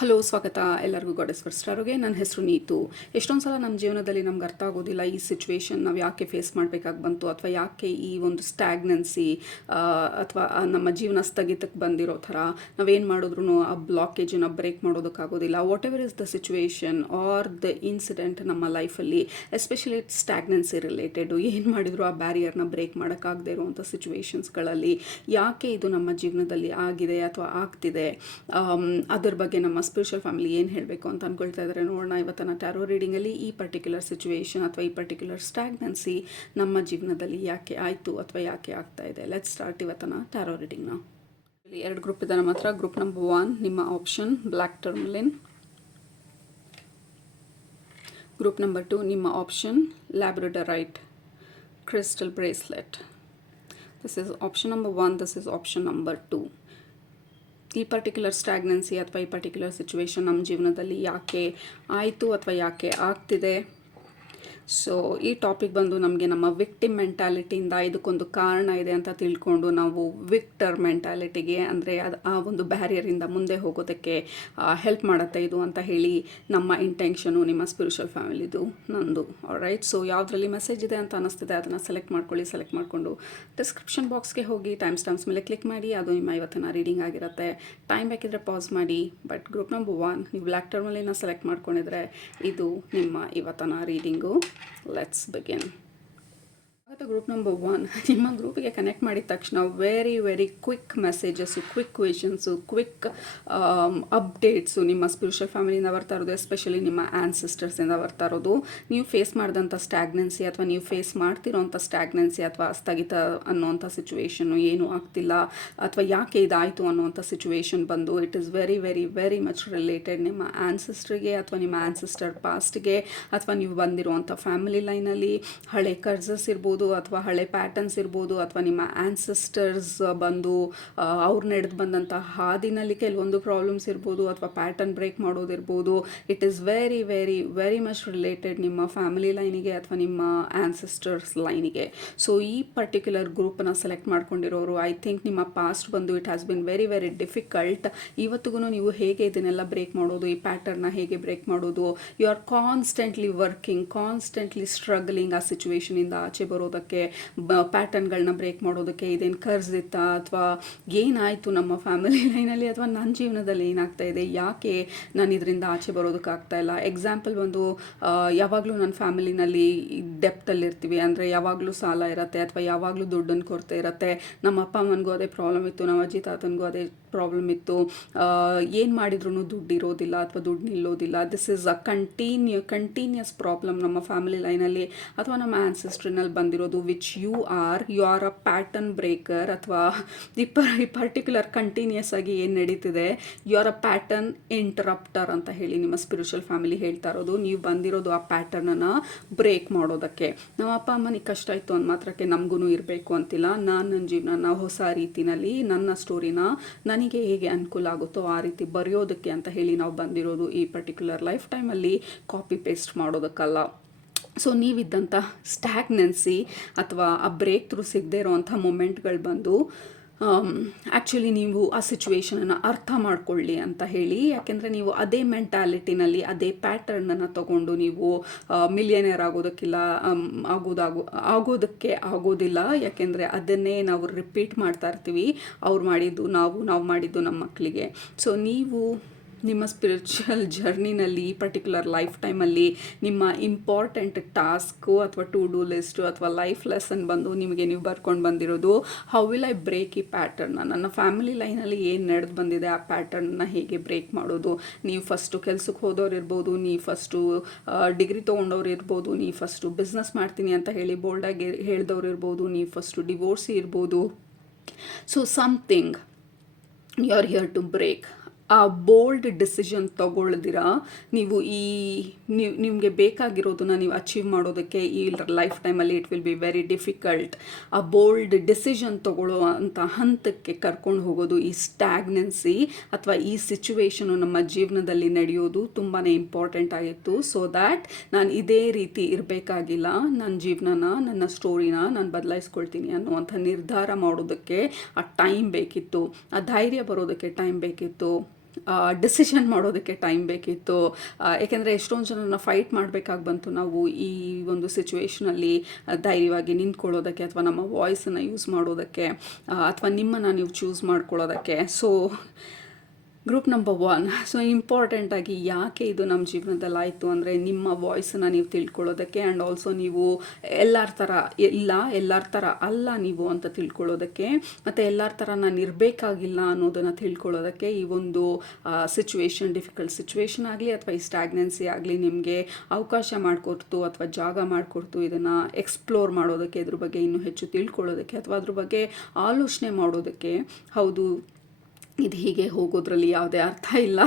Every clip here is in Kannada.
ಹಲೋ, ಸ್ವಾಗತ ಎಲ್ಲರಿಗೂ ಗಾಡೆಸ್ ಫರ್ಸ್ಟಾರೋಗೆ. ನನ್ನ ಹೆಸರು ನೀತು. ಎಷ್ಟೊಂದು ಸಲ ನಮ್ಮ ಜೀವನದಲ್ಲಿ ನಮ್ಗೆ ಅರ್ಥ ಆಗೋದಿಲ್ಲ ಈ ಸಿಚುವೇಶನ್ ನಾವು ಯಾಕೆ ಫೇಸ್ ಮಾಡಬೇಕಾಗಿ ಬಂತು, ಅಥವಾ ಯಾಕೆ ಈ ಒಂದು ಸ್ಟ್ಯಾಗ್ನೆನ್ಸಿ ಅಥವಾ ನಮ್ಮ ಜೀವನ ಸ್ಥಗಿತಕ್ಕೆ ಬಂದಿರೋ ಥರ ನಾವೇನು ಮಾಡಿದ್ರು ಆ ಬ್ಲಾಕೇಜನ್ನು ಬ್ರೇಕ್ ಮಾಡೋದಕ್ಕಾಗೋದಿಲ್ಲ. Whatever is the situation or the incident ನಮ್ಮ ಲೈಫಲ್ಲಿ, ಎಸ್ಪೆಷಲಿ ಸ್ಟ್ಯಾಗ್ನೆನ್ಸಿ ರಿಲೇಟೆಡು, ಏನು ಮಾಡಿದ್ರು ಆ ಬ್ಯಾರಿಯರ್ನ ಬ್ರೇಕ್ ಮಾಡೋಕ್ಕಾಗದೇ ಇರುವಂಥ ಸಿಚುವೇಶನ್ಸ್ಗಳಲ್ಲಿ ಯಾಕೆ ಇದು ನಮ್ಮ ಜೀವನದಲ್ಲಿ ಆಗಿದೆ ಅಥವಾ ಆಗ್ತಿದೆ, ಅದ್ರ ಬಗ್ಗೆ ನಮ್ಮ ಸ್ಪಿರಿಚುವಲ್ ಫ್ಯಾಮಿಲಿ ಏನು ಹೇಳಬೇಕು ಅಂತ ಅಂದ್ಕೊಳ್ತಾ ಇದ್ದಾರೆ ನೋಡೋಣ. ಇವತ್ತಿನ ಟ್ಯಾರೋ ರೀಡಿಂಗಲ್ಲಿ ಈ ಪರ್ಟಿಕ್ಯುಲರ್ ಸಿಚುವೇಶನ್ ಅಥವಾ ಈ ಪರ್ಟಿಕ್ಯುಲರ್ ಸ್ಟ್ಯಾಗ್ನೆನ್ಸಿ ನಮ್ಮ ಜೀವನದಲ್ಲಿ ಯಾಕೆ ಆಯಿತು ಅಥವಾ ಯಾಕೆ ಆಗ್ತಾ ಇದೆ. ಲೆಟ್ಸ್ ಸ್ಟಾರ್ಟ್ ಇವತ್ತಿನ ಟ್ಯಾರೋ ರೀಡಿಂಗ್ನ. ಎರಡು ಗ್ರೂಪ್ ಇದೆ ನಮ್ಮ ಹತ್ರ. ಗ್ರೂಪ್ ನಂಬರ್ 1 ನಿಮ್ಮ option black tourmaline. Group number 2 ನಿಮ್ಮ option labradorite crystal bracelet. This is option number 1, this is option number 2. ಈ ಪರ್ಟಿಕ್ಯುಲರ್ ಸ್ಟ್ಯಾಗ್ನೆನ್ಸಿ ಅಥವಾ ಈ ಪರ್ಟಿಕ್ಯುಲರ್ ಸಿಚುವೇಶನ್ ನಮ್ಮ ಜೀವನದಲ್ಲಿ ಯಾಕೆ ಆಯಿತು ಅಥವಾ ಯಾಕೆ ಆಗ್ತಿದೆ. ಸೊ ಈ ಟಾಪಿಕ್ ಬಂದು ನಮಗೆ ನಮ್ಮ ವಿಕ್ಟಿಮ್ ಮೆಂಟ್ಯಾಲಿಟಿಯಿಂದ ಇದಕ್ಕೊಂದು ಕಾರಣ ಇದೆ ಅಂತ ತಿಳ್ಕೊಂಡು ನಾವು ವಿಕ್ಟರ್ ಮೆಂಟ್ಯಾಲಿಟಿಗೆ, ಅಂದರೆ ಆ ಒಂದು ಬ್ಯಾರಿಯರಿಂದ ಮುಂದೆ ಹೋಗೋದಕ್ಕೆ ಹೆಲ್ಪ್ ಮಾಡುತ್ತೆ ಇದು ಅಂತ ಹೇಳಿ ನಮ್ಮ ಇಂಟೆನ್ಷನು, ನಿಮ್ಮ ಸ್ಪಿರಿಚುವಲ್ ಫ್ಯಾಮಿಲಿದು, ನಂದು. ರೈಟ್, ಸೊ ಯಾವುದರಲ್ಲಿ ಮೆಸೇಜ್ ಇದೆ ಅಂತ ಅನ್ನಿಸ್ತಿದೆ ಅದನ್ನು ಸೆಲೆಕ್ಟ್ ಮಾಡ್ಕೊಳ್ಳಿ. ಸೆಲೆಕ್ಟ್ ಮಾಡಿಕೊಂಡು ಡಿಸ್ಕ್ರಿಪ್ಷನ್ ಬಾಕ್ಸ್ಗೆ ಹೋಗಿ ಟೈಮ್ ಸ್ಟಾಂಪ್ಸ್ ಮೇಲೆ ಕ್ಲಿಕ್ ಮಾಡಿ. ಅದು ನಿಮ್ಮ ಇವತ್ತಿನ ರೀಡಿಂಗ್ ಆಗಿರುತ್ತೆ. ಟೈಮ್ ಬೇಕಿದ್ರೆ ಪಾಸ್ ಮಾಡಿ. ಬಟ್ ಗ್ರೂಪ್ ನಂಬರ್ 1 ನೀವು ಬ್ಲ್ಯಾಕ್ ಟರ್ಮಲಿನ ಸೆಲೆಕ್ಟ್ ಮಾಡ್ಕೊಂಡಿದ್ರೆ ಇದು ನಿಮ್ಮ ಇವತ್ತಿನ reading. Let's begin. Group number 1 ನಿಮ್ಮ ಗ್ರೂಪಿಗೆ ಕನೆಕ್ಟ್ ಮಾಡಿದ ತಕ್ಷಣ very quick messages, quick questions, quick updates ನಿಮ್ಮ ಸ್ಪಿರಿಚುವಲ್ ಫ್ಯಾಮಿಲಿಯಿಂದ ಬರ್ತಾ ಇರೋದು, ಎಸ್ಪೆಷಲಿ ನಿಮ್ಮ ಆ್ಯನ್ಸಿಸ್ಟರ್ಸಿಂದ ಬರ್ತಾ ಇರೋದು. ನೀವು ಫೇಸ್ ಮಾಡಿದಂಥ ಸ್ಟ್ಯಾಗ್ನೆನ್ಸಿ ಅಥವಾ ನೀವು ಫೇಸ್ ಮಾಡ್ತಿರೋಂಥ ಸ್ಟ್ಯಾಗ್ನೆನ್ಸಿ ಅಥವಾ ಸ್ಥಗಿತ ಅನ್ನೋವಂಥ ಸಿಚುವೇಶನ್ನು ಏನೂ ಆಗ್ತಿಲ್ಲ ಅಥವಾ ಯಾಕೆ ಇದಾಯಿತು ಅನ್ನೋವಂಥ ಸಿಚುವೇಶನ್ ಬಂದು it is very much related ನಿಮ್ಮ ಆ್ಯನ್ಸಿಸ್ಟ್ರಿಗೆ ಅಥವಾ ನಿಮ್ಮ ಆ್ಯನ್ಸಿಸ್ಟರ್ ಪಾಸ್ಟ್ಗೆ, ಅಥವಾ ನೀವು ಬಂದಿರುವಂಥ ಫ್ಯಾಮಿಲಿ ಲೈನಲ್ಲಿ ಹಳೆ ಕರ್ಸಸ್ ಇರ್ಬೋದು ಅಥವಾ ಹಳೆ ಪ್ಯಾಟರ್ನ್ಸ್ ಇರ್ಬೋದು, ಅಥವಾ ನಿಮ್ಮ ಆ್ಯನ್ಸಿಸ್ಟರ್ಸ್ ಬಂದು ಅವ್ರು ನಡೆದು ಬಂದಂಥ ಹಾದಿನಲ್ಲಿ ಕೆಲವೊಂದು ಪ್ರಾಬ್ಲಮ್ಸ್ ಇರ್ಬೋದು, ಅಥವಾ ಪ್ಯಾಟರ್ನ್ ಬ್ರೇಕ್ ಮಾಡೋದಿರ್ಬೋದು. It is very much related ನಿಮ್ಮ ಫ್ಯಾಮಿಲಿ ಲೈನಿಗೆ ಅಥವಾ ನಿಮ್ಮ ಆ್ಯನ್ಸಿಸ್ಟರ್ಸ್ ಲೈನಿಗೆ. ಸೊ ಈ ಪರ್ಟಿಕ್ಯುಲರ್ ಗ್ರೂಪನ್ನು ಸೆಲೆಕ್ಟ್ ಮಾಡ್ಕೊಂಡಿರೋರು, ಐ ಥಿಂಕ್ ನಿಮ್ಮ ಪಾಸ್ಟ್ ಬಂದು it has been very difficult. ಇವತ್ತಿಗೂ ನೀವು ಹೇಗೆ ಇದನ್ನೆಲ್ಲ ಬ್ರೇಕ್ ಮಾಡೋದು, ಈ ಪ್ಯಾಟರ್ನ ಹೇಗೆ ಬ್ರೇಕ್ ಮಾಡೋದು, you are constantly working, constantly struggling ಆ ಸಿಚುವೇಶನಿಂದ ಆಚೆ ಬರೋದಕ್ಕೆ, ಪ್ಯಾಟರ್ನ್ಗಳನ್ನ ಬ್ರೇಕ್ ಮಾಡೋದಕ್ಕೆ. ಇದೇನು ಕರ್ಸಿತ್ತಾ ಅಥವಾ ಏನಾಯಿತು ನಮ್ಮ ಫ್ಯಾಮಿಲಿ ಲೈನಲ್ಲಿ ಅಥವಾ ನನ್ನ ಜೀವನದಲ್ಲಿ ಏನಾಗ್ತಾ ಇದೆ, ಯಾಕೆ ನಾನು ಇದರಿಂದ ಆಚೆ ಬರೋದಕ್ಕಾಗ್ತಾ ಇಲ್ಲ. ಎಕ್ಸಾಂಪಲ್ ಒಂದು ಯಾವಾಗಲೂ ನನ್ನ ಫ್ಯಾಮಿಲಿನಲ್ಲಿ ಡೆಪ್ತಲ್ಲಿರ್ತೀವಿ, ಅಂದರೆ ಯಾವಾಗಲೂ ಸಾಲ ಇರುತ್ತೆ ಅಥವಾ ಯಾವಾಗಲೂ ದುಡ್ಡನ್ನು ಕೊರತೆ ಇರುತ್ತೆ. ನಮ್ಮ ಅಪ್ಪ ಅಮ್ಮನಿಗೂ ಅದೇ ಪ್ರಾಬ್ಲಮ್ ಇತ್ತು, ನಮ್ಮ ಅಜ್ಜಿ ತಾತನಿಗೂ ಅದೇ ಪ್ರಾಬ್ಲಮ್ ಇತ್ತು. ಏನು ಮಾಡಿದ್ರೂ ದುಡ್ಡು ಇರೋದಿಲ್ಲ ಅಥವಾ ದುಡ್ಡು ನಿಲ್ಲೋದಿಲ್ಲ. This is a continuous problem ನಮ್ಮ ಫ್ಯಾಮಿಲಿ ಲೈನಲ್ಲಿ ಅಥವಾ ನಮ್ಮ ಆ್ಯನ್ಸಿಸ್ಟ್ರಿನಲ್ಲಿ ಬಂದಿರೋದು. Which you are a pattern breaker, ಅಥವಾ ಈ ಪರ್ಟಿಕ್ಯುಲರ್ ಕಂಟಿನ್ಯೂಸ್ ಆಗಿ ಏನು ನಡೀತಿದೆ, you are a pattern interrupter ಅಂತ ಹೇಳಿ ನಿಮ್ಮ ಸ್ಪಿರಿಚುವಲ್ ಫ್ಯಾಮಿಲಿ ಹೇಳ್ತಾ ಇರೋದು. ನೀವು ಬಂದಿರೋದು ಆ ಪ್ಯಾಟರ್ನನ್ನು ಬ್ರೇಕ್ ಮಾಡೋದಕ್ಕೆ. ನಮ್ಮ ಅಪ್ಪ ಅಮ್ಮನಿಗೆ ಕಷ್ಟ ಇತ್ತು ಅಂದ ಮಾತ್ರಕ್ಕೆ ನಮಗೂ ಇರಬೇಕು ಅಂತಿಲ್ಲ. ನನ್ನ ಜೀವನನ ಹೊಸ ರೀತಿನಲ್ಲಿ, ನನ್ನ ಸ್ಟೋರಿನ ನನಗೆ ಹೇಗೆ ಅನುಕೂಲ ಆಗುತ್ತೋ ಆ ರೀತಿ ಬರೆಯೋದಕ್ಕೆ ಅಂತ ಹೇಳಿ ನಾವು ಬಂದಿರೋದು. ಈ ಪರ್ಟಿಕ್ಯುಲರ್ ಲೈಫ್ ಟೈಮಲ್ಲಿ ಕಾಪಿ ಪೇಸ್ಟ್ ಮಾಡೋದಕ್ಕಲ್ಲ. ಸೊ ನೀವಿದ್ದಂಥ ಸ್ಟ್ಯಾಗ್ನೆನ್ಸಿ ಅಥವಾ ಆ ಬ್ರೇಕ್ ಥ್ರೂ ಸಿಗದೇ ಇರೋವಂಥ ಮೂಮೆಂಟ್ಗಳು ಬಂದು ಆ್ಯಕ್ಚುಲಿ ನೀವು ಆ ಸಿಚುವೇಶನನ್ನು ಅರ್ಥ ಮಾಡ್ಕೊಳ್ಳಿ ಅಂತ ಹೇಳಿ. ಯಾಕೆಂದರೆ ನೀವು ಅದೇ ಮೆಂಟ್ಯಾಲಿಟಿನಲ್ಲಿ ಅದೇ ಪ್ಯಾಟರ್ನನ್ನು ತಗೊಂಡು ನೀವು ಮಿಲಿಯನೇರ್ ಆಗೋದಕ್ಕೆ ಆಗೋದಿಲ್ಲ. ಯಾಕೆಂದರೆ ಅದನ್ನೇ ನಾವು ರಿಪೀಟ್ ಮಾಡ್ತಾ ಇರ್ತೀವಿ. ಅವ್ರು ಮಾಡಿದ್ದು ನಾವು ಮಾಡಿದ್ದು ನಮ್ಮ ಮಕ್ಕಳಿಗೆ. ಸೊ ನೀವು ನಿಮ್ಮ ಸ್ಪಿರಿಚುವಲ್ ಜರ್ನಿನಲ್ಲಿ ಈ ಪರ್ಟಿಕ್ಯುಲರ್ ಲೈಫ್ ಟೈಮಲ್ಲಿ ನಿಮ್ಮ ಇಂಪಾರ್ಟೆಂಟ್ ಟಾಸ್ಕು ಅಥವಾ ಟು ಡೂ ಲಿಸ್ಟು ಅಥವಾ ಲೈಫ್ ಲೆಸನ್ ಬಂದು ನಿಮಗೆ ನೀವು ಬರ್ಕೊಂಡು ಬಂದಿರೋದು, ಹೌ ವಿಲ್ ಐ ಬ್ರೇಕ್ ಈ ಪ್ಯಾಟರ್ನ. ನನ್ನ ಫ್ಯಾಮಿಲಿ ಲೈನಲ್ಲಿ ಏನು ನಡೆದು ಬಂದಿದೆ ಆ ಪ್ಯಾಟರ್ನ್ನ ಹೇಗೆ ಬ್ರೇಕ್ ಮಾಡೋದು. ನೀವು ಫಸ್ಟು ಕೆಲ್ಸಕ್ಕೆ ಹೋದವ್ರು ಇರ್ಬೋದು, ನೀವು ಫಸ್ಟು ಡಿಗ್ರಿ ತೊಗೊಂಡವ್ರು ಇರ್ಬೋದು, ನೀವು ಫಸ್ಟು ಬಿಸ್ನೆಸ್ ಮಾಡ್ತೀನಿ ಅಂತ ಹೇಳಿ ಬೋಲ್ಡಾಗಿ ಹೇಳ್ದವ್ರು ಇರ್ಬೋದು, ನೀವು ಫಸ್ಟು ಡಿವೋರ್ಸಿ ಇರ್ಬೋದು. So something you are here to break. ಆ ಬೋಲ್ಡ್ ಡಿಸಿಷನ್ ತಗೊಳ್ದಿರ ನೀವು ನಿಮಗೆ ಬೇಕಾಗಿರೋದನ್ನ ನೀವು ಅಚೀವ್ ಮಾಡೋದಕ್ಕೆ ಈ ಲೈಫ್ ಟೈಮಲ್ಲಿ it will be very difficult. ಆ ಬೋಲ್ಡ್ ಡಿಸಿಷನ್ ತಗೊಳ್ಳೋ ಅಂಥ ಹಂತಕ್ಕೆ ಕರ್ಕೊಂಡು ಹೋಗೋದು ಈ ಸ್ಟ್ಯಾಗ್ನೆನ್ಸಿ ಅಥವಾ ಈ ಸಿಚುವೇಶನು ನಮ್ಮ ಜೀವನದಲ್ಲಿ ನಡೆಯೋದು ತುಂಬಾ ಇಂಪಾರ್ಟೆಂಟ್ ಆಗಿತ್ತು. ಸೊ ದ್ಯಾಟ್ ನಾನು ಇದೇ ರೀತಿ ಇರಬೇಕಾಗಿಲ್ಲ, ನನ್ನ ಜೀವನನ, ನನ್ನ ಸ್ಟೋರಿನ ನಾನು ಬದಲಾಯಿಸ್ಕೊಳ್ತೀನಿ ಅನ್ನುವಂಥ ನಿರ್ಧಾರ ಮಾಡೋದಕ್ಕೆ ಆ ಟೈಮ್ ಬೇಕಿತ್ತು, ಆ ಧೈರ್ಯ ಬರೋದಕ್ಕೆ ಟೈಮ್ ಬೇಕಿತ್ತು. ಡಿಸಿಷನ್ ಮಾಡೋದಕ್ಕೆ ಟೈಮ್ ಬೇಕಿತ್ತು. ಏಕೆಂದರೆ ಎಷ್ಟೊಂದು ಜನರನ್ನ ಫೈಟ್ ಮಾಡಬೇಕಾಗಿ ಬಂತು ನಾವು ಈ ಒಂದು ಸಿಚುವೇಷನಲ್ಲಿ ಧೈರ್ಯವಾಗಿ ನಿಂತ್ಕೊಳ್ಳೋದಕ್ಕೆ, ಅಥವಾ ನಮ್ಮ ವಾಯ್ಸನ್ನು ಯೂಸ್ ಮಾಡೋದಕ್ಕೆ, ಅಥವಾ ನಿಮ್ಮನ್ನು ನೀವು ಚೂಸ್ ಮಾಡ್ಕೊಳ್ಳೋದಕ್ಕೆ. ಸೊ ಗ್ರೂಪ್ ನಂಬರ್ 1, ಸೊ ಇಂಪಾರ್ಟೆಂಟಾಗಿ ಯಾಕೆ ಇದು ನಮ್ಮ ಜೀವನದಲ್ಲಿ ಆಯಿತು ಅಂದರೆ ನಿಮ್ಮ ವಾಯ್ಸನ್ನು ನೀವು ತಿಳ್ಕೊಳ್ಳೋದಕ್ಕೆ, ಆ್ಯಂಡ್ ಆಲ್ಸೋ ನೀವು ಎಲ್ಲರ ಥರ ಅಲ್ಲ ನೀವು ಅಂತ ತಿಳ್ಕೊಳ್ಳೋದಕ್ಕೆ, ಮತ್ತು ಎಲ್ಲರ ಥರ ನಾನು ಇರಬೇಕಾಗಿಲ್ಲ ಅನ್ನೋದನ್ನು ತಿಳ್ಕೊಳ್ಳೋದಕ್ಕೆ ಈ ಒಂದು ಡಿಫಿಕಲ್ಟ್ ಸಿಚುವೇಶನ್ ಆಗಲಿ ಅಥವಾ ಈ ಸ್ಟ್ಯಾಗ್ನೆನ್ಸಿ ಆಗಲಿ ನಿಮಗೆ ಅವಕಾಶ ಮಾಡಿಕೊಡ್ತು ಅಥವಾ ಜಾಗ ಮಾಡಿಕೊಡ್ತು ಇದನ್ನು ಎಕ್ಸ್ಪ್ಲೋರ್ ಮಾಡೋದಕ್ಕೆ, ಇದ್ರ ಬಗ್ಗೆ ಇನ್ನೂ ಹೆಚ್ಚು ತಿಳ್ಕೊಳ್ಳೋದಕ್ಕೆ ಅಥವಾ ಅದ್ರ ಬಗ್ಗೆ ಆಲೋಚನೆ ಮಾಡೋದಕ್ಕೆ. ಹೌದು, ಇದು ಹೀಗೆ ಹೋಗೋದ್ರಲ್ಲಿ ಯಾವುದೇ ಅರ್ಥ ಇಲ್ಲ,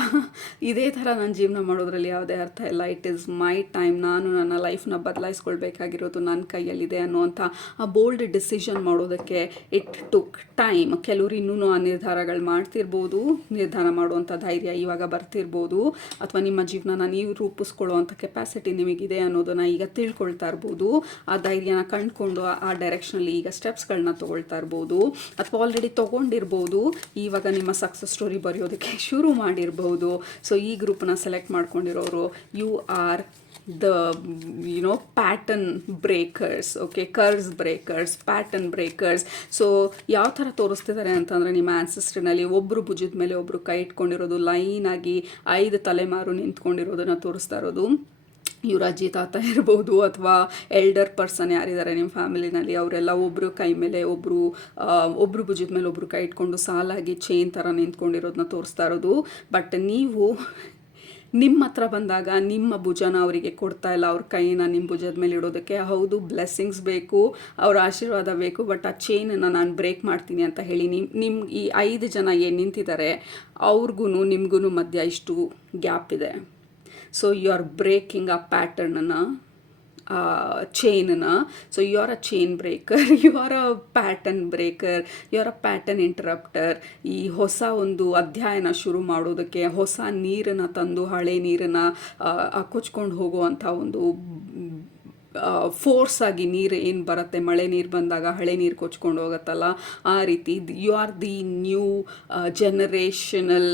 ಇದೇ ಥರ ನನ್ನ ಜೀವನ ಮಾಡೋದ್ರಲ್ಲಿ ಯಾವುದೇ ಅರ್ಥ ಇಲ್ಲ. ಇಟ್ ಈಸ್ ಮೈ ಟೈಮ್, ನಾನು ನನ್ನ ಲೈಫ್ನ ಬದಲಾಯಿಸ್ಕೊಳ್ಬೇಕಾಗಿರೋದು ನನ್ನ ಕೈಯಲ್ಲಿದೆ ಅನ್ನುವಂಥ ಆ ಬೋಲ್ಡ್ ಡಿಸಿಷನ್ ಮಾಡೋದಕ್ಕೆ ಇಟ್ ಟುಕ್ ಟೈಮ್. ಕೆಲವರು ಇನ್ನೂ ಆ ನಿರ್ಧಾರಗಳು ಮಾಡ್ತಿರ್ಬೋದು, ನಿರ್ಧಾರ ಮಾಡುವಂಥ ಧೈರ್ಯ ಇವಾಗ ಬರ್ತಿರ್ಬೋದು, ಅಥವಾ ನಿಮ್ಮ ಜೀವನನ ನೀವು ರೂಪಿಸ್ಕೊಳ್ಳುವಂಥ ಕೆಪಾಸಿಟಿ ನಿಮಗಿದೆ ಅನ್ನೋದನ್ನು ಈಗ ತಿಳ್ಕೊಳ್ತಾ ಇರ್ಬೋದು. ಆ ಧೈರ್ಯನ ಕಂಡುಕೊಂಡು ಆ ಡೈರೆಕ್ಷನಲ್ಲಿ ಈಗ ಸ್ಟೆಪ್ಸ್ಗಳನ್ನ ತೊಗೊಳ್ತಾ ಇರ್ಬೋದು, ಅಥವಾ ಆಲ್ರೆಡಿ ತೊಗೊಂಡಿರ್ಬೋದು, ಇವಾಗ ನಿಮ್ಮ ಸಕ್ಸಸ್ ಸ್ಟೋರಿ ಬರೆಯೋದಕ್ಕೆ ಶುರು ಮಾಡಿರ್ಬೋದು. ಸೊ ಈ ಗ್ರೂಪನ್ನ ಸೆಲೆಕ್ಟ್ ಮಾಡ್ಕೊಂಡಿರೋರು you are the pattern breakers. Okay, curse breakers, pattern breakers. So ಯಾವ ಥರ ತೋರಿಸ್ತಿದ್ದಾರೆ ಅಂತಂದರೆ ನಿಮ್ಮ ಆನ್ಸೆಸ್ಟ್ರಿನಲ್ಲಿ ಒಬ್ಬರು ಭುಜದ ಮೇಲೆ ಒಬ್ಬರು ಕೈ ಇಟ್ಕೊಂಡಿರೋದು, ಲೈನಾಗಿ 5 ತಲೆಮಾರು ನಿಂತ್ಕೊಂಡಿರೋದನ್ನು ತೋರಿಸ್ತಾ ಇರೋದು. ಇವ್ರ ಅಜ್ಜಿ ತಾತ ಇರ್ಬೋದು, ಅಥವಾ ಎಲ್ಡರ್ ಪರ್ಸನ್ ಯಾರಿದ್ದಾರೆ ನಿಮ್ಮ ಫ್ಯಾಮಿಲಿನಲ್ಲಿ, ಅವರೆಲ್ಲ ಒಬ್ಬರು ಕೈ ಮೇಲೆ ಒಬ್ಬರು ಭುಜದ ಮೇಲೆ ಒಬ್ಬರು ಕೈ ಇಟ್ಕೊಂಡು ಸಾಲಾಗಿ ಚೈನ್ ಥರ ನಿಂತ್ಕೊಂಡಿರೋದನ್ನ ತೋರಿಸ್ತಾ ಇರೋದು. ಬಟ್ ನೀವು ನಿಮ್ಮ ಹತ್ರ ಬಂದಾಗ ನಿಮ್ಮ ಭುಜನ ಅವರಿಗೆ ಕೊಡ್ತಾ ಇಲ್ಲ, ಅವ್ರ ಕೈನ ನಿಮ್ಮ ಭುಜದ ಮೇಲೆ ಇಡೋದಕ್ಕೆ. ಹೌದು, ಬ್ಲೆಸ್ಸಿಂಗ್ಸ್ ಬೇಕು, ಅವ್ರ ಆಶೀರ್ವಾದ ಬೇಕು, ಬಟ್ ಆ ಚೈನನ್ನು ನಾನು ಬ್ರೇಕ್ ಮಾಡ್ತೀನಿ ಅಂತ ಹೇಳಿ ನಿಮ್ಮ ಈ 5 ಜನ ಏನು ನಿಂತಿದ್ದಾರೆ ಅವ್ರಿಗೂ ನಿಮಗೂ ಮಧ್ಯ ಇಷ್ಟು ಗ್ಯಾಪ್ ಇದೆ. ಸೊ ಯು ಆರ್ ಬ್ರೇಕಿಂಗ್ ಆ ಪ್ಯಾಟರ್ನನ್ನು, ಚೈನನ್ನು. So you are a chain breaker, you are a pattern breaker, you are a pattern interrupter. ಈ ಹೊಸ ಒಂದು ಅಧ್ಯಾಯನ ಶುರು ಮಾಡೋದಕ್ಕೆ, ಹೊಸ ನೀರನ್ನು ತಂದು ಹಳೆ ನೀರನ್ನು ಕೊಚ್ಕೊಂಡು ಹೋಗುವಂಥ ಒಂದು ಫೋರ್ಸ್ ಆಗಿ ನೀರು ಏನು ಬರುತ್ತೆ, ಮಳೆ ನೀರು ಬಂದಾಗ ಹಳೆ ನೀರು ಕೊಚ್ಕೊಂಡು ಹೋಗುತ್ತಲ್ಲ, ಆ ರೀತಿ you are the new generational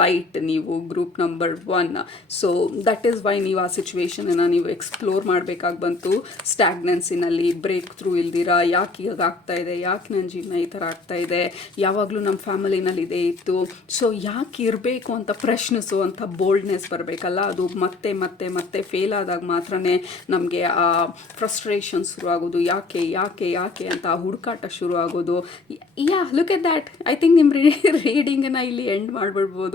light, ನೀವು group number 1. So that is why ನೀವು ಆ ಸಿಚುವೇಶನನ್ನು ನೀವು ಎಕ್ಸ್ಪ್ಲೋರ್ ಮಾಡಬೇಕಾಗಿ ಬಂತು. ಸ್ಟ್ಯಾಗ್ನೆನ್ಸಿನಲ್ಲಿ ಬ್ರೇಕ್ ಥ್ರೂ ಇಲ್ದಿರ ಯಾಕೆ ಈಗ ಆಗ್ತಾ ಇದೆ, ಯಾಕೆ ನನ್ನ ಜೀವನ ಈ ಥರ ಆಗ್ತಾ ಇದೆ, ಯಾವಾಗಲೂ ನಮ್ಮ ಫ್ಯಾಮಿಲಿನಲ್ಲಿ ಇದೇ ಇತ್ತು, ಸೊ ಯಾಕೆ ಇರಬೇಕು ಅಂತ ಪ್ರಶ್ನಿಸುವಂಥ ಬೋಲ್ಡ್ನೆಸ್ ಬರಬೇಕಲ್ಲ. ಅದು ಮತ್ತೆ ಮತ್ತೆ ಮತ್ತೆ ಫೇಲ್ ಆದಾಗ ಮಾತ್ರ ನಮಗೆ ಆ ಫ್ರಸ್ಟ್ರೇಷನ್ ಶುರು ಆಗೋದು, ಯಾಕೆ ಯಾಕೆ ಯಾಕೆ ಅಂತ ಆ ಹುಡುಕಾಟ ಶುರು ಆಗೋದು. Look at that. I think ನಿಮ್ಮ ರೀಡಿಂಗನ್ನು ಇಲ್ಲಿ ಎಂಡ್ ಮಾಡಿಬಿಡ್ಬೋದು.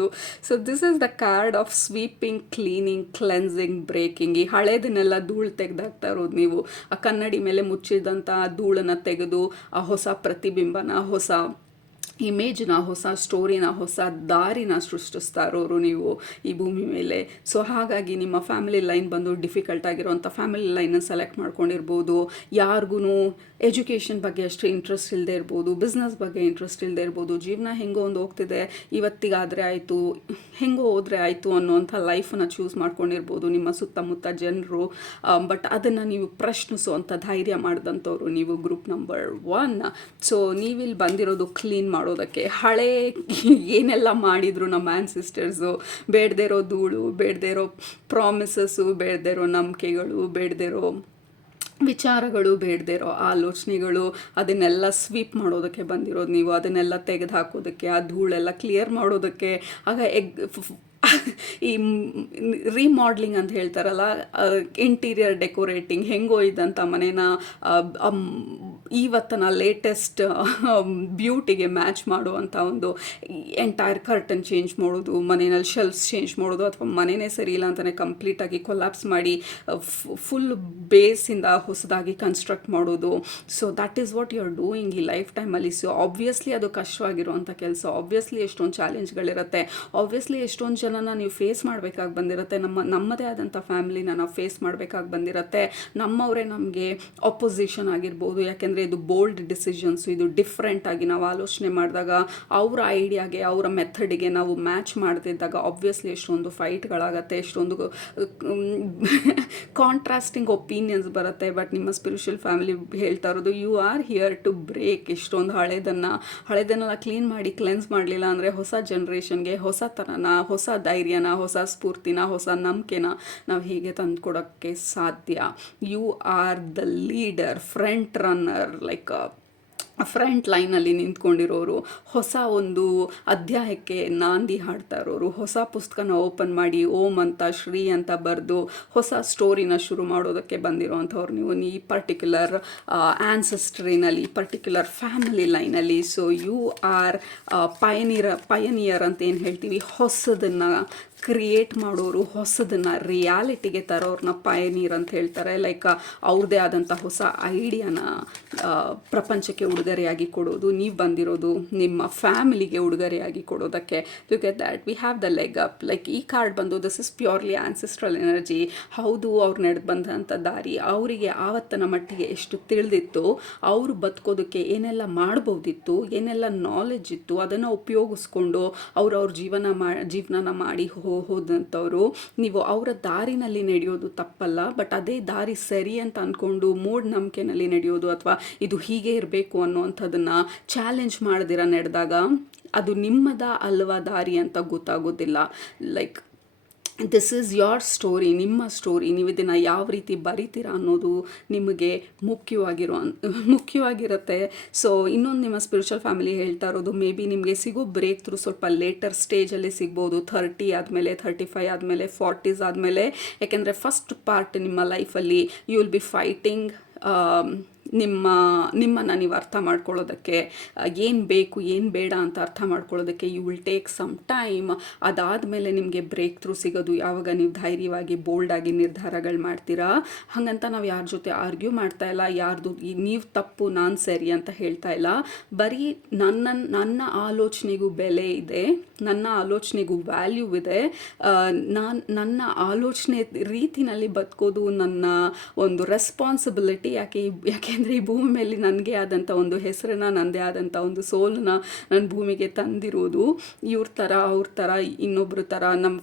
So this is the card of sweeping, cleaning, cleansing, breaking. ಈ ಹಳೇದನ್ನೆಲ್ಲ ಧೂಳು ತೆಗೆದಾಕ್ತಾ ಇರೋದು ನೀವು. ಆ ಕನ್ನಡಿ ಮೇಲೆ ಮುಚ್ಚಿದಂಥ ಧೂಳನ್ನು ತೆಗೆದು ಆ ಹೊಸ ಪ್ರತಿಬಿಂಬನ, ಹೊಸ ಇಮೇಜ್ನ, ಹೊಸ ಸ್ಟೋರಿನ, ಹೊಸ ದಾರಿನ ಸೃಷ್ಟಿಸ್ತಾ ಇರೋರು ನೀವು ಈ ಭೂಮಿ ಮೇಲೆ. ಸೊ ಹಾಗಾಗಿ ನಿಮ್ಮ ಫ್ಯಾಮಿಲಿ ಲೈನ್ ಬಂದು ಡಿಫಿಕಲ್ಟ್ ಆಗಿರೋಂಥ ಫ್ಯಾಮಿಲಿ ಲೈನನ್ನು ಸೆಲೆಕ್ಟ್ ಮಾಡ್ಕೊಂಡಿರ್ಬೋದು. ಯಾರಿಗೂ ಎಜುಕೇಷನ್ ಬಗ್ಗೆ ಅಷ್ಟು ಇಂಟ್ರೆಸ್ಟ್ ಇಲ್ಲದೆ ಇರ್ಬೋದು, ಬಿಸ್ನೆಸ್ ಬಗ್ಗೆ ಇಂಟ್ರೆಸ್ಟ್ ಇಲ್ಲದೆ ಇರ್ಬೋದು, ಜೀವನ ಹೆಂಗೋ ಒಂದು ಹೋಗ್ತಿದೆ, ಇವತ್ತಿಗಾದರೆ ಆಯಿತು, ಹೆಂಗೋ ಹೋದರೆ ಆಯಿತು ಅನ್ನೋವಂಥ ಲೈಫನ್ನು ಚೂಸ್ ಮಾಡ್ಕೊಂಡಿರ್ಬೋದು ನಿಮ್ಮ ಸುತ್ತಮುತ್ತ ಜನರು. ಬಟ್ ಅದನ್ನು ನೀವು ಪ್ರಶ್ನಿಸುವಂಥ ಧೈರ್ಯ ಮಾಡಿದಂಥವ್ರು ನೀವು ಗ್ರೂಪ್ ನಂಬರ್ 1. ಸೊ ನೀವಿಲ್ಲಿ ಬಂದಿರೋದು ಕ್ಲೀನ್ ಮಾಡೋದಕ್ಕೆ. ಹಳೆ ಏನೆಲ್ಲ ಮಾಡಿದ್ರು ನಮ್ಮ ಆ್ಯನ್ಸಿಸ್ಟರ್ಸು, ಬೇಡದೇ ಇರೋ ಧೂಳು, ಬೇಡದೇ ಇರೋ ಪ್ರಾಮಿಸಸ್ಸು, ಬೇಡದೇ ಇರೋ ನಂಬಿಕೆಗಳು, ಬೇಡದೇ ಇರೋ ವಿಚಾರಗಳು, ಬೇಡದೇ ಇರೋ ಆಲೋಚನೆಗಳು, ಅದನ್ನೆಲ್ಲ ಸ್ವೀಪ್ ಮಾಡೋದಕ್ಕೆ ಬಂದಿರೋದು ನೀವು. ಅದನ್ನೆಲ್ಲ ತೆಗೆದು ಹಾಕೋದಕ್ಕೆ, ಆ ಧೂಳೆಲ್ಲ ಕ್ಲಿಯರ್ ಮಾಡೋದಕ್ಕೆ. ಆಗ ಈ ರೀಮಾಡ್ಲಿಂಗ್ ಅಂತ ಹೇಳ್ತಾರಲ್ಲ, ಇಂಟೀರಿಯರ್ ಡೆಕೋರೇಟಿಂಗ್, ಹೆಂಗೋ ಇದ್ದಂಥ ಮನೇನ ಇವತ್ತಿನ ಲೇಟೆಸ್ಟ್ ಬ್ಯೂಟಿಗೆ ಮ್ಯಾಚ್ ಮಾಡುವಂಥ ಒಂದು ಎಂಟೈರ್ ಕರ್ಟನ್ ಚೇಂಜ್ ಮಾಡೋದು, ಮನೆಯಲ್ಲಿ ಶೆಲ್ಫ್ಸ್ ಚೇಂಜ್ ಮಾಡೋದು, ಅಥವಾ ಮನೆಯೇ ಸರಿ ಇಲ್ಲ ಅಂತಲೇ ಕಂಪ್ಲೀಟಾಗಿ ಕೊಲ್ಯಾಪ್ಸ್ ಮಾಡಿ ಫುಲ್ ಬೇಸಿಂದ ಹೊಸದಾಗಿ ಕನ್ಸ್ಟ್ರಕ್ಟ್ ಮಾಡೋದು. So that is what you are doing ಈ ಲೈಫ್ ಟೈಮಲ್ಲಿ. ಸೊ ಆಬ್ವಿಯಸ್ಲಿ ಅದು ಕಷ್ಟವಾಗಿರುವಂಥ ಕೆಲಸ, ಆಬ್ವಿಯಸ್ಲಿ ಎಷ್ಟೊಂದು ಚಾಲೆಂಜ್ಗಳಿರುತ್ತೆ, ಆಬ್ವಿಯಸ್ಲಿ ಎಷ್ಟೊಂದು ಜನನ ನೀವು ಫೇಸ್ ಮಾಡಬೇಕಾಗಿ ಬಂದಿರುತ್ತೆ. ನಮ್ಮದೇ ಆದಂಥ ಫ್ಯಾಮಿಲಿನ ನಾವು ಫೇಸ್ ಮಾಡಬೇಕಾಗಿ ಬಂದಿರುತ್ತೆ. ನಮ್ಮವರೇ ನಮಗೆ ಅಪೋಸಿಷನ್ ಆಗಿರ್ಬೋದು, ಯಾಕೆಂದರೆ ಯಾಕೆಂದರೆ ಇದು ಬೋಲ್ಡ್ ಡಿಸಿಷನ್ಸು, ಇದು ಡಿಫ್ರೆಂಟಾಗಿ ನಾವು ಆಲೋಚನೆ ಮಾಡಿದಾಗ ಅವರ ಐಡಿಯಾಗೆ ಅವರ ಮೆಥಡಿಗೆ ನಾವು ಮ್ಯಾಚ್ ಮಾಡ್ತಿದ್ದಾಗ ಆಬ್ವಿಯಸ್ಲಿ ಎಷ್ಟೊಂದು ಫೈಟ್ಗಳಾಗತ್ತೆ, ಎಷ್ಟೊಂದು ಕಾಂಟ್ರಾಸ್ಟಿಂಗ್ ಒಪಿನಿಯನ್ಸ್ ಬರುತ್ತೆ. ಬಟ್ ನಿಮ್ಮ ಸ್ಪಿರಿಚುವಲ್ ಫ್ಯಾಮಿಲಿ ಹೇಳ್ತಾ ಇರೋದು you are here to break. ಇಷ್ಟೊಂದು ಹಳೆದನ್ನೆಲ್ಲ ಕ್ಲೀನ್ ಮಾಡಿ ಕ್ಲೆನ್ಸ್ ಮಾಡಲಿಲ್ಲ ಅಂದರೆ ಹೊಸ ಜನ್ರೇಷನ್ಗೆ ಹೊಸ ಥರನ, ಹೊಸ ಧೈರ್ಯನ, ಹೊಸ ಸ್ಫೂರ್ತಿನ, ಹೊಸ ನಂಬಿಕೆನ ನಾವು ಹೇಗೆ ತಂದುಕೊಡೋಕ್ಕೆ ಸಾಧ್ಯ? You are the leader, front runner, like front ಲೈನಲ್ಲಿ ನಿಂತ್ಕೊಂಡಿರೋರು, ಹೊಸ ಒಂದು ಅಧ್ಯಾಯಕ್ಕೆ ನಾಂದಿ ಹಾಡ್ತಾ ಇರೋರು, ಹೊಸ ಪುಸ್ತಕನ ಓಪನ್ ಮಾಡಿ ಓಂ ಅಂತ ಶ್ರೀ ಅಂತ ಬರೆದು ಹೊಸ ಸ್ಟೋರಿನ ಶುರು ಮಾಡೋದಕ್ಕೆ ಬಂದಿರೋವಂಥವ್ರು ನೀವು ಈ ಪರ್ಟಿಕ್ಯುಲರ್ ಆ್ಯನ್ಸೆಸ್ಟ್ರಿನಲ್ಲಿ, ಈ ಪರ್ಟಿಕ್ಯುಲರ್ ಫ್ಯಾಮಿಲಿ ಲೈನಲ್ಲಿ. ಸೊ ಯು ಆರ್ ಪಯನಿಯರ್ ಅಂತ ಏನು ಹೇಳ್ತೀವಿ, ಹೊಸದನ್ನು ಕ್ರಿಯೇಟ್ ಮಾಡೋರು, ಹೊಸದನ್ನು ರಿಯಾಲಿಟಿಗೆ ತರೋರನ್ನ ಪಯನೀರ್ ಅಂತ ಹೇಳ್ತಾರೆ. ಲೈಕ್ ಅವ್ರದ್ದೇ ಆದಂಥ ಹೊಸ ಐಡಿಯಾನ ಪ್ರಪಂಚಕ್ಕೆ ಉಡುಗೊರೆಯಾಗಿ ಕೊಡೋದು. ನೀವು ಬಂದಿರೋದು ನಿಮ್ಮ ಫ್ಯಾಮಿಲಿಗೆ ಉಡುಗೊರೆಯಾಗಿ ಕೊಡೋದಕ್ಕೆ. You get that we have the leg up. Like ಈ ಕಾರ್ಡ್ ಬಂದು this is purely ancestral energy. ಹೌದು, ಅವ್ರು ನಡೆದು ಬಂದಂಥ ದಾರಿ ಅವರಿಗೆ ಆವತ್ತನ ಮಟ್ಟಿಗೆ ಎಷ್ಟು ತಿಳಿದಿತ್ತು, ಅವರು ಬದುಕೋದಕ್ಕೆ ಏನೆಲ್ಲ ಮಾಡ್ಬೋದಿತ್ತು, ಏನೆಲ್ಲ ನಾಲೆಜ್ ಇತ್ತು, ಅದನ್ನು ಉಪಯೋಗಿಸ್ಕೊಂಡು ಅವ್ರ ಜೀವನನ ಮಾಡಿ ಹೋದಂಥವ್ರು. ನೀವು ಅವರ ದಾರಿನಲ್ಲಿ ನಡೆಯೋದು ತಪ್ಪಲ್ಲ, ಬಟ್ ಅದೇ ದಾರಿ ಸರಿ ಅಂತ ಅಂದ್ಕೊಂಡು ಮೂಢನಂಬಿಕೆನಲ್ಲಿ ನಡೆಯೋದು ಅಥವಾ ಇದು ಹೀಗೆ ಇರಬೇಕು ಅನ್ನೋವಂಥದ್ದನ್ನು ಚಾಲೆಂಜ್ ಮಾಡ್ದಿರ ನಡೆದಾಗ ಅದು ನಿಮ್ಮದ ಅಲ್ವಾ ದಾರಿ ಅಂತ ಗೊತ್ತಾಗೋದಿಲ್ಲ. Like this is your story, ನಿಮ್ಮ ಸ್ಟೋರಿ. ನೀವು ಇದನ್ನು ಯಾವ ರೀತಿ ಬರಿತೀರಾ ಅನ್ನೋದು ನಿಮಗೆ ಮುಖ್ಯವಾಗಿರುತ್ತೆ. ಸೊ ಇನ್ನೊಂದು ನಿಮ್ಮ ಸ್ಪಿರಿಚುವಲ್ ಫ್ಯಾಮಿಲಿ ಹೇಳ್ತಾ ಇರೋದು ಮೇ ಬಿ ನಿಮಗೆ ಸಿಗೋ ಬ್ರೇಕ್ ಥ್ರೂ ಸ್ವಲ್ಪ ಲೇಟರ್ ಸ್ಟೇಜಲ್ಲಿ ಸಿಗ್ಬೋದು. 30 ಆದಮೇಲೆ, 35 ಆದಮೇಲೆ, 40s ಆದಮೇಲೆ. ಯಾಕೆಂದರೆ ಫಸ್ಟ್ ಪಾರ್ಟ್ ನಿಮ್ಮ ಲೈಫಲ್ಲಿ ಯು ವಿಲ್ ಬಿ ಫೈಟಿಂಗ್ ನಿಮ್ಮನ್ನು ನೀವು ಅರ್ಥ ಮಾಡ್ಕೊಳ್ಳೋದಕ್ಕೆ, ಏನು ಬೇಕು ಏನು ಬೇಡ ಅಂತ ಅರ್ಥ ಮಾಡ್ಕೊಳ್ಳೋದಕ್ಕೆ you will take some time. ಅದಾದಮೇಲೆ ನಿಮಗೆ ಬ್ರೇಕ್ ಥ್ರೂ ಸಿಗೋದು ಯಾವಾಗ ನೀವು ಧೈರ್ಯವಾಗಿ ಬೋಲ್ಡಾಗಿ ನಿರ್ಧಾರಗಳು ಮಾಡ್ತೀರಾ. ಹಾಗಂತ ನಾವು ಯಾರ ಜೊತೆ ಆರ್ಗ್ಯೂ ಮಾಡ್ತಾ ಇಲ್ಲ, ಯಾರ್ದು ನೀವು ತಪ್ಪು ನಾನು ಸರಿ ಅಂತ ಹೇಳ್ತಾ ಇಲ್ಲ. ಬರೀ ನನ್ನ ಆಲೋಚನೆಗೂ ಬೆಲೆ ಇದೆ, ನನ್ನ ಆಲೋಚನೆಗೂ ವ್ಯಾಲ್ಯೂ ಇದೆ. ನನ್ನ ಆಲೋಚನೆ ರೀತಿನಲ್ಲಿ ಬದುಕೋದು ನನ್ನ ಒಂದು ರೆಸ್ಪಾನ್ಸಿಬಿಲಿಟಿ. ಯಾಕೆಂದರೆ ಈ ಭೂಮಿ ಮೇಲೆ ನನಗೆ ಆದಂಥ ಒಂದು ಹೆಸರನ್ನ, ನನ್ನದೇ ಆದಂಥ ಒಂದು ಸೋಲನ್ನ ನನ್ನ ಭೂಮಿಗೆ ತಂದಿರೋದು ಇವ್ರ ಥರ ಅವ್ರ ಥರ ಇನ್ನೊಬ್ಬರ ಥರ ನಮ್ಮ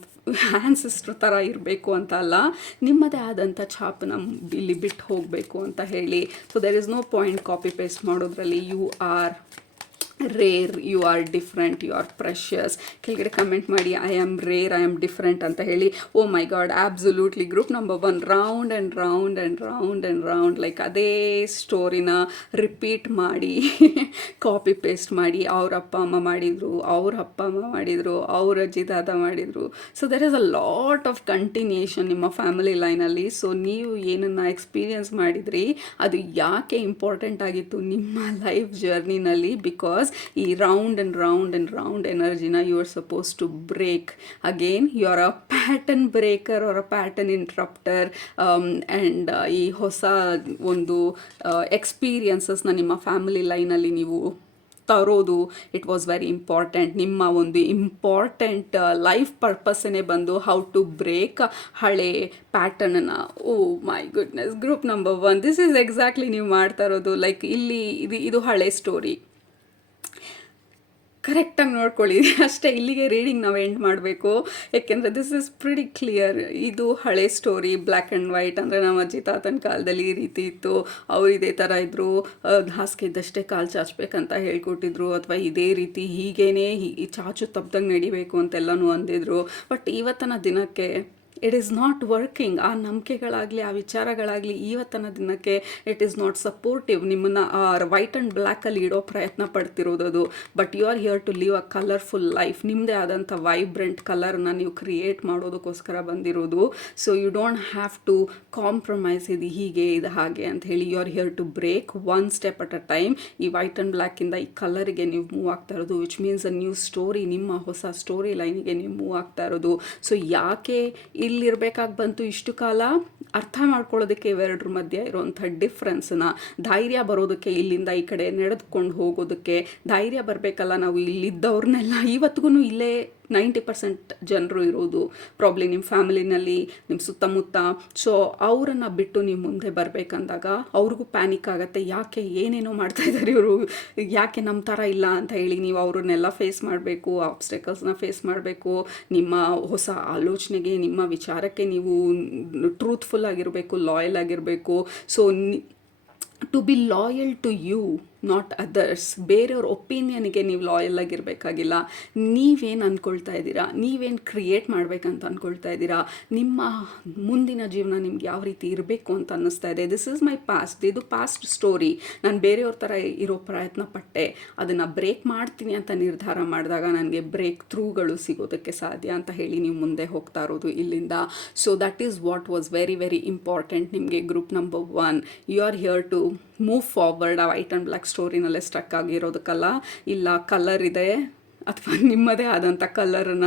ಆ್ಯನ್ಸೆಸ್ಟ್ರ್ ಥರ ಇರಬೇಕು ಅಂತ ಅಲ್ಲ, ನಿಮ್ಮದೇ ಆದಂಥ ಛಾಪನ್ನ ಇಲ್ಲಿ ಬಿಟ್ಟು ಹೋಗಬೇಕು ಅಂತ ಹೇಳಿ. So there is no point copy paste ಮಾಡೋದ್ರಲ್ಲಿ. You are rare, you are different, you are precious. ಕೆಳಗಡೆ ಕಮೆಂಟ್ ಮಾಡಿ I am rare, I am different ಅಂತ ಹೇಳಿ. Oh my God, absolutely. Group number 1 round and round and round and round, like ಅದೇ ಸ್ಟೋರಿನ ರಿಪೀಟ್ ಮಾಡಿ ಕಾಪಿ ಪೇಸ್ಟ್ ಮಾಡಿ. ಅವ್ರ ಅಪ್ಪ ಅಮ್ಮ ಮಾಡಿದರು, ಅವ್ರ ಅಪ್ಪ ಅಮ್ಮ ಮಾಡಿದರು, ಅವ್ರ ಅಜ್ಜಿ ತಾತ ಮಾಡಿದರು. So there is a lot of continuation ನಿಮ್ಮ ಫ್ಯಾಮಿಲಿ ಲೈನಲ್ಲಿ. ಸೊ ನೀವು ಏನನ್ನು ಎಕ್ಸ್ಪೀರಿಯನ್ಸ್ ಮಾಡಿದ್ರಿ, ಅದು ಯಾಕೆ ಇಂಪಾರ್ಟೆಂಟ್ ಆಗಿತ್ತು ನಿಮ್ಮ ಲೈಫ್ ಜರ್ನಿನಲ್ಲಿ? ಬಿಕಾಸ್ ಈ round and round and round ಎನರ್ಜಿನ you are suppose to break. Again you are a pattern breaker or a pattern interrupter. And ಈ ಹೊಸ ಒಂದು ಎಕ್ಸ್ಪೀರಿಯನ್ಸಸ್ನ ನಿಮ್ಮ ಫ್ಯಾಮಿಲಿ ಲೈನಲ್ಲಿ ನೀವು ತರೋದು ಇಟ್ ವಾಸ್ ವೆರಿ ಇಂಪಾರ್ಟೆಂಟ್. ನಿಮ್ಮ ಒಂದು ಇಂಪಾರ್ಟೆಂಟ್ ಲೈಫ್ ಪರ್ಪಸ್ಸೇ ಬಂದು ಹೌ ಟು ಬ್ರೇಕ್ ಹಳೆ ಪ್ಯಾಟರ್ನನ್ನು. Oh my goodness. Group number 1 this is exactly ನೀವು ಮಾಡ್ತಾ ಇರೋದು. ಲೈಕ್ ಇಲ್ಲಿ ಇದು ಹಳೆ ಸ್ಟೋರಿ, ಕರೆಕ್ಟಾಗಿ ನೋಡ್ಕೊಳ್ಳಿ ಅಷ್ಟೇ. ಇಲ್ಲಿಗೆ ರೀಡಿಂಗ್ ನಾವು ಎಂಡ್ ಮಾಡಬೇಕು, ಯಾಕೆಂದರೆ ದಿಸ್ ಇಸ್ ಪ್ರಿಟಿ ಕ್ಲಿಯರ್. ಇದು ಹಳೆ ಸ್ಟೋರಿ, ಬ್ಲ್ಯಾಕ್ ಆ್ಯಂಡ್ ವೈಟ್. ಅಂದರೆ ನಮ್ಮ ಅಜ್ಜಿ ತಾತನ ಕಾಲದಲ್ಲಿ ಈ ರೀತಿ ಇತ್ತು, ಅವ್ರು ಇದೇ ಥರ ಇದ್ದರು, ಹಾಸಿಗೆ ಇದ್ದಷ್ಟೇ ಕಾಲು ಚಾಚಬೇಕಂತ ಹೇಳ್ಕೊಟ್ಟಿದ್ರು, ಅಥವಾ ಇದೇ ರೀತಿ ಹೀಗೇನೆ ಚಾಚು ತಪ್ಪದಂಗೆ ನಡಿಬೇಕು ಅಂತೆಲ್ಲನೂ ಅಂದಿದ್ರು. ಬಟ್ ಇವತ್ತಿನ ದಿನಕ್ಕೆ ಇಟ್ ಈಸ್ ನಾಟ್ ವರ್ಕಿಂಗ್. ಆ ನಂಬಿಕೆಗಳಾಗಲಿ ಆ ವಿಚಾರಗಳಾಗಲಿ ಇವತ್ತಿನ ದಿನಕ್ಕೆ ಇಟ್ ಈಸ್ ನಾಟ್ ಸಪೋರ್ಟಿವ್. ನಿಮ್ಮನ್ನು ವೈಟ್ ಆ್ಯಂಡ್ ಬ್ಲ್ಯಾಕಲ್ಲಿ ಇಡೋ ಪ್ರಯತ್ನ ಪಡ್ತಿರೋದು. But you are here to live a colourful life. ನಿಮ್ಮದೇ ಆದಂಥ ವೈಬ್ರೆಂಟ್ ಕಲರ್ನ ನೀವು ಕ್ರಿಯೇಟ್ ಮಾಡೋದಕ್ಕೋಸ್ಕರ ಬಂದಿರೋದು. So you don't have to compromise, ಇದು ಹೀಗೆ ಇದು ಹಾಗೆ ಅಂತ ಹೇಳಿ. You are here to break one step at a time. ಈ ವೈಟ್ ಆ್ಯಂಡ್ ಬ್ಲ್ಯಾಕಿಂದ ಈ ಕಲರಿಗೆ ನೀವು ಮೂವ್ ಆಗ್ತಾ ಇರೋದು, which means a new story. ನಿಮ್ಮ ಹೊಸ ಸ್ಟೋರಿ ಲೈನಿಗೆ ನೀವು ಮೂವ್ ಆಗ್ತಾ ಇರೋದು. ಸೊ ಯಾಕೆ ಇಲ್ಲಿರಬೇಕಾಗಿ ಬಂತು ಇಷ್ಟು ಕಾಲ? ಅರ್ಥ ಮಾಡ್ಕೊಳ್ಳೋದಕ್ಕೆ ಇವೆರಡರ ಮಧ್ಯೆ ಇರೋವಂಥ ಡಿಫ್ರೆನ್ಸನ್ನ, ಧೈರ್ಯ ಬರೋದಕ್ಕೆ, ಇಲ್ಲಿಂದ ಈ ಕಡೆ ನಡೆದುಕೊಂಡು ಹೋಗೋದಕ್ಕೆ ಧೈರ್ಯ ಬರಬೇಕಲ್ಲ. ನಾವು ಇಲ್ಲಿದ್ದವ್ರನ್ನೆಲ್ಲ ಇವತ್ತಿಗೂ ಇಲ್ಲೇ 90% ಜನರು ಇರೋದು ಪ್ರಾಬ್ಲಿ ನಿಮ್ಮ ಫ್ಯಾಮಿಲಿನಲ್ಲಿ, ನಿಮ್ಮ ಸುತ್ತಮುತ್ತ. ಸೊ ಅವರನ್ನು ಬಿಟ್ಟು ನೀವು ಮುಂದೆ ಬರಬೇಕಂದಾಗ ಅವ್ರಿಗೂ ಪ್ಯಾನಿಕ್ ಆಗುತ್ತೆ, ಯಾಕೆ ಏನೇನೋ ಮಾಡ್ತಾ ಇದ್ದಾರೆ ಇವರು, ಯಾಕೆ ನಮ್ಮ ಥರ ಇಲ್ಲ ಅಂತ ಹೇಳಿ. ನೀವು ಅವ್ರನ್ನೆಲ್ಲ ಫೇಸ್ ಮಾಡಬೇಕು, ಆಬ್ಸ್ಟೆಕಲ್ಸ್ನ ಫೇಸ್ ಮಾಡಬೇಕು. ನಿಮ್ಮ ಹೊಸ ಆಲೋಚನೆಗೆ, ನಿಮ್ಮ ವಿಚಾರಕ್ಕೆ ನೀವು ಟ್ರೂತ್ಫುಲ್ ಆಗಿರಬೇಕು, ಲಾಯಲ್ ಆಗಿರಬೇಕು. So to be loyal to you, not others. ಬೇರೆಯವ್ರ ಒಪಿನಿಯನ್ಗೆ ನೀವು ಲಾಯಲ್ ಆಗಿರಬೇಕಾಗಿಲ್ಲ. ನೀವೇನು ಅಂದ್ಕೊಳ್ತಾ ಇದ್ದೀರಾ, ನೀವೇನು ಕ್ರಿಯೇಟ್ ಮಾಡಬೇಕಂತ ಅಂದ್ಕೊಳ್ತಾ ಇದ್ದೀರಾ, ನಿಮ್ಮ ಮುಂದಿನ ಜೀವನ ನಿಮ್ಗೆ ಯಾವ ರೀತಿ ಇರಬೇಕು ಅಂತ ಅನ್ನಿಸ್ತಾ ಇದೆ. ದಿಸ್ ಈಸ್ ಮೈ ಪಾಸ್ಟ್, ಇದು ಪಾಸ್ಟ್ ಸ್ಟೋರಿ. ನಾನು ಬೇರೆಯವ್ರ ಥರ ಇರೋ ಪ್ರಯತ್ನ ಪಟ್ಟೆ, ಅದನ್ನು ಬ್ರೇಕ್ ಮಾಡ್ತೀನಿ ಅಂತ ನಿರ್ಧಾರ ಮಾಡಿದಾಗ ನನಗೆ ಬ್ರೇಕ್ ಥ್ರೂಗಳು ಸಿಗೋದಕ್ಕೆ ಸಾಧ್ಯ ಅಂತ ಹೇಳಿ ನೀವು ಮುಂದೆ ಹೋಗ್ತಾ ಇರೋದು ಇಲ್ಲಿಂದ. So that is what was very very important ನಿಮಗೆ. Group number 1, you are here to move forward. ಆ ವೈಟ್ ಆ್ಯಂಡ್ ಬ್ಲ್ಯಾಕ್ ಸ್ಟೋರಿನಲ್ಲೇ ಸ್ಟಕ್ ಆಗಿರೋದಕ್ಕಲ್ಲ, ಇಲ್ಲ ಕಲರ್ ಇದೆ ಅಥವಾ ನಿಮ್ಮದೇ ಆದಂಥ ಕಲರ್ನ,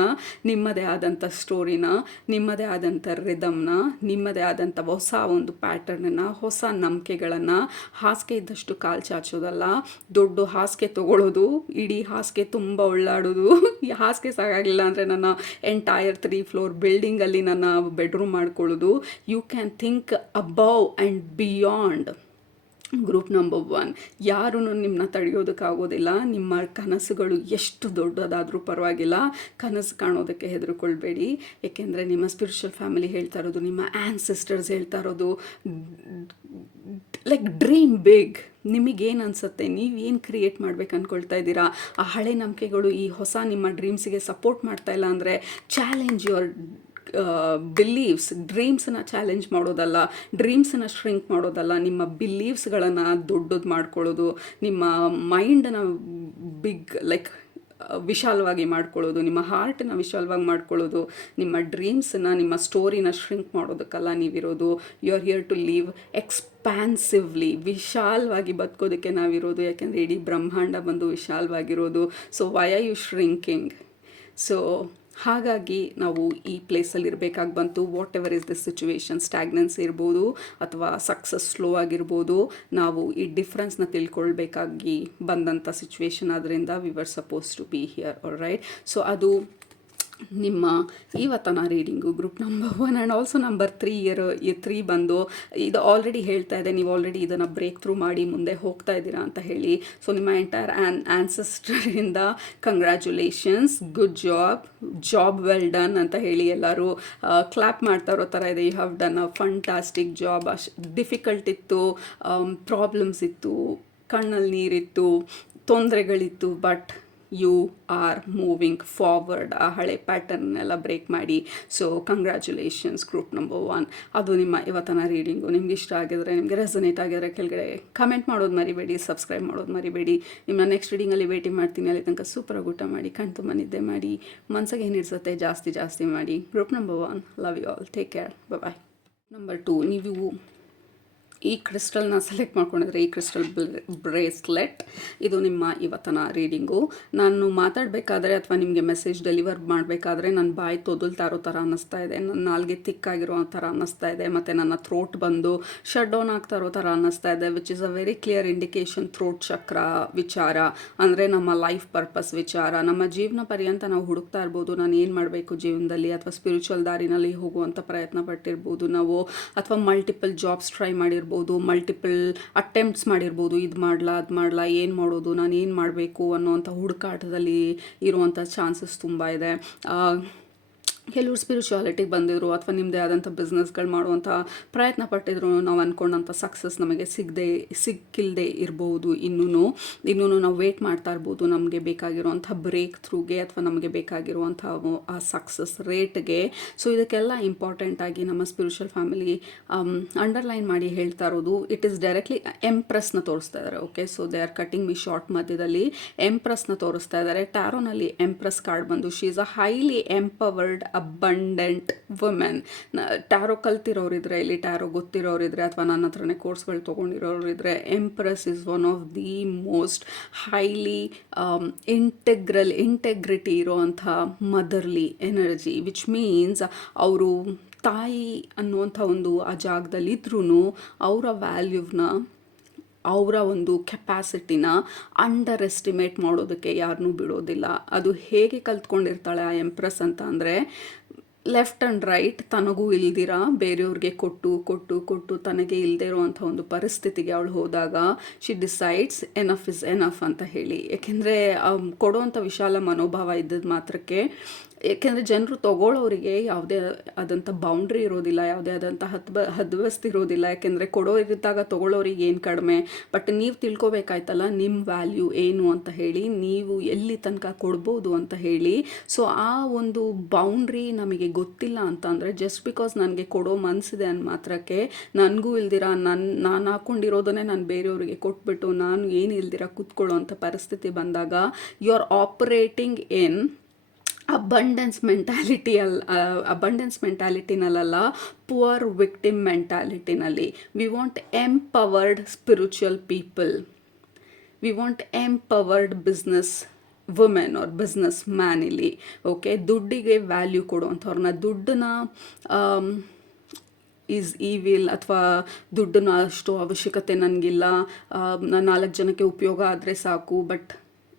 ನಿಮ್ಮದೇ ಆದಂಥ ಸ್ಟೋರಿನ, ನಿಮ್ಮದೇ ಆದಂಥ ರಿದಮ್ನ, ನಿಮ್ಮದೇ ಆದಂಥ ಹೊಸ ಒಂದು ಪ್ಯಾಟರ್ನನ್ನು, ಹೊಸ ನಂಬಿಕೆಗಳನ್ನು. ಹಾಸಿಗೆ ಇದ್ದಷ್ಟು ಕಾಲು ಚಾಚೋದಲ್ಲ, ದೊಡ್ಡ ಹಾಸಿಗೆ ತೊಗೊಳ್ಳೋದು, ಇಡೀ ಹಾಸಿಗೆ ತುಂಬ ಒಳ್ಳಾಡೋದು. ಈ ಹಾಸಿಗೆ ಸಾಕಾಗಿಲ್ಲ ಅಂದರೆ ನನ್ನ ಎಂಟೈರ್ 3 ಫ್ಲೋರ್ ಬಿಲ್ಡಿಂಗಲ್ಲಿ ನನ್ನ ಬೆಡ್ರೂಮ್ ಮಾಡ್ಕೊಳ್ಳೋದು. You can think above and beyond. Group number 1, ಯಾರೂ ನಿಮ್ಮನ್ನ ತಡೆಯೋದಕ್ಕಾಗೋದಿಲ್ಲ. ನಿಮ್ಮ ಕನಸುಗಳು ಎಷ್ಟು ದೊಡ್ಡದಾದರೂ ಪರವಾಗಿಲ್ಲ, ಕನಸು ಕಾಣೋದಕ್ಕೆ ಹೆದರ್ಕೊಳ್ಬೇಡಿ. ಏಕೆಂದರೆ ನಿಮ್ಮ ಸ್ಪಿರಿಚುವಲ್ ಫ್ಯಾಮಿಲಿ ಹೇಳ್ತಾ ಇರೋದು, ನಿಮ್ಮ ಆ್ಯನ್ಸಿಸ್ಟರ್ಸ್ ಹೇಳ್ತಾ ಇರೋದು, ಲೈಕ್ ಡ್ರೀಮ್ ಬಿಗ್. ನಿಮಗೇನು ಅನಿಸುತ್ತೆ, ನೀವೇನು ಕ್ರಿಯೇಟ್ ಮಾಡ್ಬೇಕು ಅಂದ್ಕೊಳ್ತಾ ಇದ್ದೀರಾ, ಆ ಹಳೆ ನಂಬಿಕೆಗಳು ಈ ಹೊಸ ನಿಮ್ಮ ಡ್ರೀಮ್ಸಿಗೆ ಸಪೋರ್ಟ್ ಮಾಡ್ತಾ ಇಲ್ಲ ಅಂದರೆ ಚಾಲೆಂಜ್ ಯುವರ್ ಬಿಲೀವ್ಸ್. ಡ್ರೀಮ್ಸನ್ನ ಚಾಲೆಂಜ್ ಮಾಡೋದಲ್ಲ, ಡ್ರೀಮ್ಸನ್ನ ಶ್ರಿಂಕ್ ಮಾಡೋದಲ್ಲ, ನಿಮ್ಮ ಬಿಲೀವ್ಸ್ಗಳನ್ನು ದೊಡ್ಡದು ಮಾಡ್ಕೊಳ್ಳೋದು, ನಿಮ್ಮ ಮೈಂಡನ್ನು ಬಿಗ್ ಲೈಕ್ ವಿಶಾಲವಾಗಿ ಮಾಡ್ಕೊಳ್ಳೋದು, ನಿಮ್ಮ ಹಾರ್ಟನ್ನ ವಿಶಾಲವಾಗಿ ಮಾಡ್ಕೊಳ್ಳೋದು, ನಿಮ್ಮ ಡ್ರೀಮ್ಸನ್ನ, ನಿಮ್ಮ ಸ್ಟೋರಿನ ಶ್ರಿಂಕ್ ಮಾಡೋದಕ್ಕಲ್ಲ ನೀವಿರೋದು. You are here to live expansively. ವಿಶಾಲವಾಗಿ ಬದುಕೋದಕ್ಕೆ ನಾವಿರೋದು, ಯಾಕೆಂದರೆ ಇಡೀ ಬ್ರಹ್ಮಾಂಡ ಬಂದು ವಿಶಾಲವಾಗಿರೋದು. So why are you shrinking? So ಹಾಗಾಗಿ ನಾವು ಈ ಪ್ಲೇಸಲ್ಲಿ ಇರಬೇಕಾಗಿ ಬಂತು. Whatever is this situation, stagnancy ಇರ್ಬೋದು ಅಥವಾ ಸಕ್ಸಸ್ ಸ್ಲೋ ಆಗಿರ್ಬೋದು, ನಾವು ಈ ಡಿಫ್ರೆನ್ಸ್ನ ತಿಳ್ಕೊಳ್ಬೇಕಾಗಿ ಬಂದಂಥ ಸಿಚುವೇಶನ್. ಆದ್ದರಿಂದ we were supposed to be here, all right. So ಅದು ನಿಮ್ಮ ಇವತ್ತಿನ reading group number 1 and also number 3 ಬಂದು ಇದು ಆಲ್ರೆಡಿ ಹೇಳ್ತಾ ಇದೆ, ನೀವು ಆಲ್ರೆಡಿ ಇದನ್ನು ಬ್ರೇಕ್ ಥ್ರೂ ಮಾಡಿ ಮುಂದೆ ಹೋಗ್ತಾ ಇದ್ದೀರಾ ಅಂತ ಹೇಳಿ. ಸೊ ನಿಮ್ಮ ಎಂಟೈರ್ ಆನ್ಸೆಸ್ಟರಿಂದ congratulations, good job well done ಅಂತ ಹೇಳಿ ಎಲ್ಲರೂ ಕ್ಲಾಪ್ ಮಾಡ್ತಾ ಇರೋ ಥರ ಇದೆ. You have done a fantastic job. Difficult ಇತ್ತು, ಪ್ರಾಬ್ಲಮ್ಸ್ ಇತ್ತು, ಕಣ್ಣಲ್ಲಿ ನೀರಿತ್ತು, ತೊಂದರೆಗಳಿತ್ತು, but you are moving forward. ಆ ಹಳೆ ಪ್ಯಾಟರ್ನೆಲ್ಲ ಬ್ರೇಕ್ ಮಾಡಿ. So congratulations group number 1. ಅದು ನಿಮ್ಮ ಇವತ್ತಿನ ರೀಡಿಂಗು. ನಿಮ್ಗೆ ಇಷ್ಟ ಆಗಿದ್ರೆ, ನಿಮಗೆ ರೆಸನೇಟ್ ಆಗಿದ್ರೆ ಕೆಳಗಡೆ ಕಮೆಂಟ್ ಮಾಡೋದು ಮರಿಬೇಡಿ, ಸಬ್ಸ್ಕ್ರೈಬ್ ಮಾಡೋದು ಮರಿಬೇಡಿ. ನಿಮ್ಮ ನೆಕ್ಸ್ಟ್ ರೀಡಿಂಗಲ್ಲಿ ಭೇಟಿ ಮಾಡ್ತೀನಿ. ಅಲ್ಲಿ ತನಕ ಸೂಪರಾಗಿ ಊಟ ಮಾಡಿ, ಕಣ್ತುಂಬ ನಿದ್ದೆ ಮಾಡಿ, ಮನಸ್ಸಿಗೆ ಏನಿಡ್ಸುತ್ತೆ ಜಾಸ್ತಿ ಮಾಡಿ. Group number 1, love you all, take care, bye. Number 2, ನೀವು ಈ ಕ್ರಿಸ್ಟಲ್ನ ಸೆಲೆಕ್ಟ್ ಮಾಡ್ಕೊಂಡಿದ್ರೆ, ಈ ಕ್ರಿಸ್ಟಲ್ ಬ್ರೇಸ್ಲೆಟ್ ಇದು ನಿಮ್ಮ ಇವತ್ತಿನ ರೀಡಿಂಗು. ನಾನು ಮಾತಾಡಬೇಕಾದ್ರೆ ಅಥವಾ ನಿಮಗೆ ಮೆಸೇಜ್ ಡೆಲಿವರ್ ಮಾಡಬೇಕಾದ್ರೆ ನನ್ನ ಬಾಯಿ ತೊದಲ್ತಾ ಇರೋ ಥರ ಅನ್ನಿಸ್ತಾ ಇದೆ, ನನ್ನ ನಾಲ್ಗೆ ತಿಕ್ಕಾಗಿರೋ ಥರ ಅನ್ನಿಸ್ತಾ ಇದೆ, ಮತ್ತು ನನ್ನ ಥ್ರೋಟ್ ಬಂದು ಶಟ್ ಡೌನ್ ಆಗ್ತಾ ಇರೋ ಥರ ಅನ್ನಿಸ್ತಾ ಇದೆ, which is a very clear indication. Throat chakra ವಿಚಾರ ಅಂದರೆ ನಮ್ಮ ಲೈಫ್ ಪರ್ಪಸ್ ವಿಚಾರ. ನಮ್ಮ ಜೀವನ ಪರ್ಯಂತ ನಾವು ಹುಡುಕ್ತಾ ಇರ್ಬೋದು, ನಾನು ಏನು ಮಾಡಬೇಕು ಜೀವನದಲ್ಲಿ, ಅಥವಾ ಸ್ಪಿರಿಚುವಲ್ ದಾರಿನಲ್ಲಿ ಹೋಗುವಂಥ ಪ್ರಯತ್ನ ಪಟ್ಟಿರ್ಬೋದು ನಾವು, ಅಥವಾ ಮಲ್ಟಿಪಲ್ ಜಾಬ್ಸ್ ಟ್ರೈ ಮಾಡಿರ್ಬೋದು, ಮಲ್ಟಿಪಲ್ ಅಟೆಂಪ್ಟ್ಸ್ ಮಾಡಿರ್ಬೋದು, ಇದು ಮಾಡಲಾ ಏನು ಮಾಡೋದು, ನಾನು ಏನು ಮಾಡಬೇಕು ಅನ್ನೋವಂಥ ಹುಡುಕಾಟದಲ್ಲಿ ಇರುವಂಥ ಚಾನ್ಸಸ್ ತುಂಬ ಇದೆ. ಕೆಲವರು ಸ್ಪಿರಿಚುವಾಲಿಟಿಗೆ ಬಂದಿದ್ರು ಅಥವಾ ನಿಮ್ಮದೇ ಆದಂಥ ಬಿಸ್ನೆಸ್ಗಳು ಮಾಡುವಂಥ ಪ್ರಯತ್ನ ಪಟ್ಟಿದ್ರು, ನಾವು ಅಂದ್ಕೊಂಡಂಥ ಸಕ್ಸಸ್ ನಮಗೆ ಸಿಕ್ಕಿಲ್ಲದೆ ಇರ್ಬೋದು. ಇನ್ನೂ ನಾವು ವೇಟ್ ಮಾಡ್ತಾ ಇರ್ಬೋದು ನಮಗೆ ಬೇಕಾಗಿರುವಂಥ ಬ್ರೇಕ್ ಥ್ರೂಗೆ ಅಥವಾ ನಮಗೆ ಬೇಕಾಗಿರುವಂಥ ಆ ಸಕ್ಸಸ್ ರೇಟ್ಗೆ. ಸೊ ಇದಕ್ಕೆಲ್ಲ ಇಂಪಾರ್ಟೆಂಟಾಗಿ ನಮ್ಮ ಸ್ಪಿರಿಚುವಲ್ ಫ್ಯಾಮಿಲಿ ಅಂಡರ್ಲೈನ್ ಮಾಡಿ ಹೇಳ್ತಾ ಇರೋದು, ಇಟ್ ಈಸ್ ಡೈರೆಕ್ಟ್ಲಿ ಎಂಪ್ರೆಸ್ನ ತೋರಿಸ್ತಾ ಇದ್ದಾರೆ. Okay, so they are cutting me short ಮಧ್ಯದಲ್ಲಿ ಎಂಪ್ರೆಸ್ನ ತೋರಿಸ್ತಾ ಇದ್ದಾರೆ. ಟ್ಯಾರೋನಲ್ಲಿ ಎಂಪ್ರೆಸ್ ಕಾರ್ಡ್ ಬಂದು she is a highly empowered abundant women. Tarot ಕಲ್ತಿರೋರಿದ್ರೆ, ಇಲ್ಲಿ ಟ್ಯಾರೋ ಗೊತ್ತಿರೋರಿದ್ರೆ, ಅಥವಾ ನನ್ನ ಹತ್ರನೇ ಕೋರ್ಸ್ಗಳು ತೊಗೊಂಡಿರೋರಿದ್ರೆ, empress is one of the most highly integrity ಇರೋವಂಥ ಮದರ್ಲಿ ಎನರ್ಜಿ, ವಿಚ್ ಮೀನ್ಸ್ ಅವರು ತಾಯಿ ಅನ್ನುವಂಥ ಒಂದು ಆ ಜಾಗದಲ್ಲಿದ್ರೂ ಅವರ ವ್ಯಾಲ್ಯೂವ್ನ ಅವರ ಒಂದು ಕೆಪಾಸಿಟಿನ ಅಂಡರ್ ಎಸ್ಟಿಮೇಟ್ ಮಾಡೋದಕ್ಕೆ ಯಾರನ್ನೂ ಬಿಡೋದಿಲ್ಲ. ಅದು ಹೇಗೆ ಕಲ್ತ್ಕೊಂಡಿರ್ತಾಳೆ ಆ ಎಂಪ್ರೆಸ್ ಅಂತ ಅಂದರೆ, ಲೆಫ್ಟ್ ಆ್ಯಂಡ್ ರೈಟ್ ತನಗೂ ಇಲ್ದಿರ ಬೇರೆಯವ್ರಿಗೆ ಕೊಟ್ಟು ಕೊಟ್ಟು ಕೊಟ್ಟು ತನಗೆ ಇಲ್ಲದೆ ಇರೋವಂಥ ಒಂದು ಪರಿಸ್ಥಿತಿಗೆ ಅವಳು ಹೋದಾಗ she decides enough is enough ಅಂತ ಹೇಳಿ. ಏಕೆಂದರೆ ಕೊಡೋವಂಥ ವಿಶಾಲ ಮನೋಭಾವ ಇದ್ದದ್ದು ಮಾತ್ರಕ್ಕೆ, ಏಕೆಂದರೆ ಜನರು ತಗೊಳ್ಳೋರಿಗೆ ಯಾವುದೇ ಆದಂಥ ಬೌಂಡ್ರಿ ಇರೋದಿಲ್ಲ, ಯಾವುದೇ ಆದಂಥ ಹದ್ವಸ್ತು ಇರೋದಿಲ್ಲ. ಯಾಕೆಂದರೆ ಕೊಡೋರಿದ್ದಾಗ ತೊಗೊಳ್ಳೋರಿಗೆ ಏನು ಕಡಿಮೆ, ಬಟ್ ನೀವು ತಿಳ್ಕೊಬೇಕಾಯ್ತಲ್ಲ ನಿಮ್ಮ ವ್ಯಾಲ್ಯೂ ಏನು ಅಂತ ಹೇಳಿ, ನೀವು ಎಲ್ಲಿ ತನಕ ಕೊಡ್ಬೋದು ಅಂತ ಹೇಳಿ. ಸೊ ಆ ಒಂದು ಬೌಂಡ್ರಿ ನಮಗೆ ಗೊತ್ತಿಲ್ಲ ಅಂತ ಅಂದರೆ, ಜಸ್ಟ್ ಬಿಕಾಸ್ ನನಗೆ ಕೊಡೋ ಮನಸ್ಸಿದೆ ಅಂದ ಮಾತ್ರಕ್ಕೆ ನನಗೂ ಇಲ್ದಿರ ನಾನು ಹಾಕ್ಕೊಂಡಿರೋದನ್ನೇ ನಾನು ಬೇರೆಯವರಿಗೆ ಕೊಟ್ಬಿಟ್ಟು ನಾನು ಏನು ಇಲ್ದಿರ ಕೂತ್ಕೊಳ್ಳೋ ಅಂಥ ಪರಿಸ್ಥಿತಿ ಬಂದಾಗ you are operating in abundance ಮೆಂಟ್ಯಾಲಿಟಿನಲ್ಲ, ಪುವರ್ ವಿಕ್ಟಿಮ್ ಮೆಂಟ್ಯಾಲಿಟಿನಲ್ಲಿ. We want empowered spiritual people, we want empowered business women or business man ಇಲ್ಲಿ. ಓಕೆ, ದುಡ್ಡಿಗೆ ವ್ಯಾಲ್ಯೂ ಕೊಡುವಂಥವ್ರನ್ನ, ದುಡ್ಡನ್ನ ಈಸ್ ಈವಿಲ್ ಅಥವಾ ದುಡ್ಡನ್ನ ಅಷ್ಟು ಅವಶ್ಯಕತೆ ನನಗಿಲ್ಲ, ನಾನು 4 ಜನಕ್ಕೆ ಉಪಯೋಗ ಆದರೆ ಸಾಕು. ಬಟ್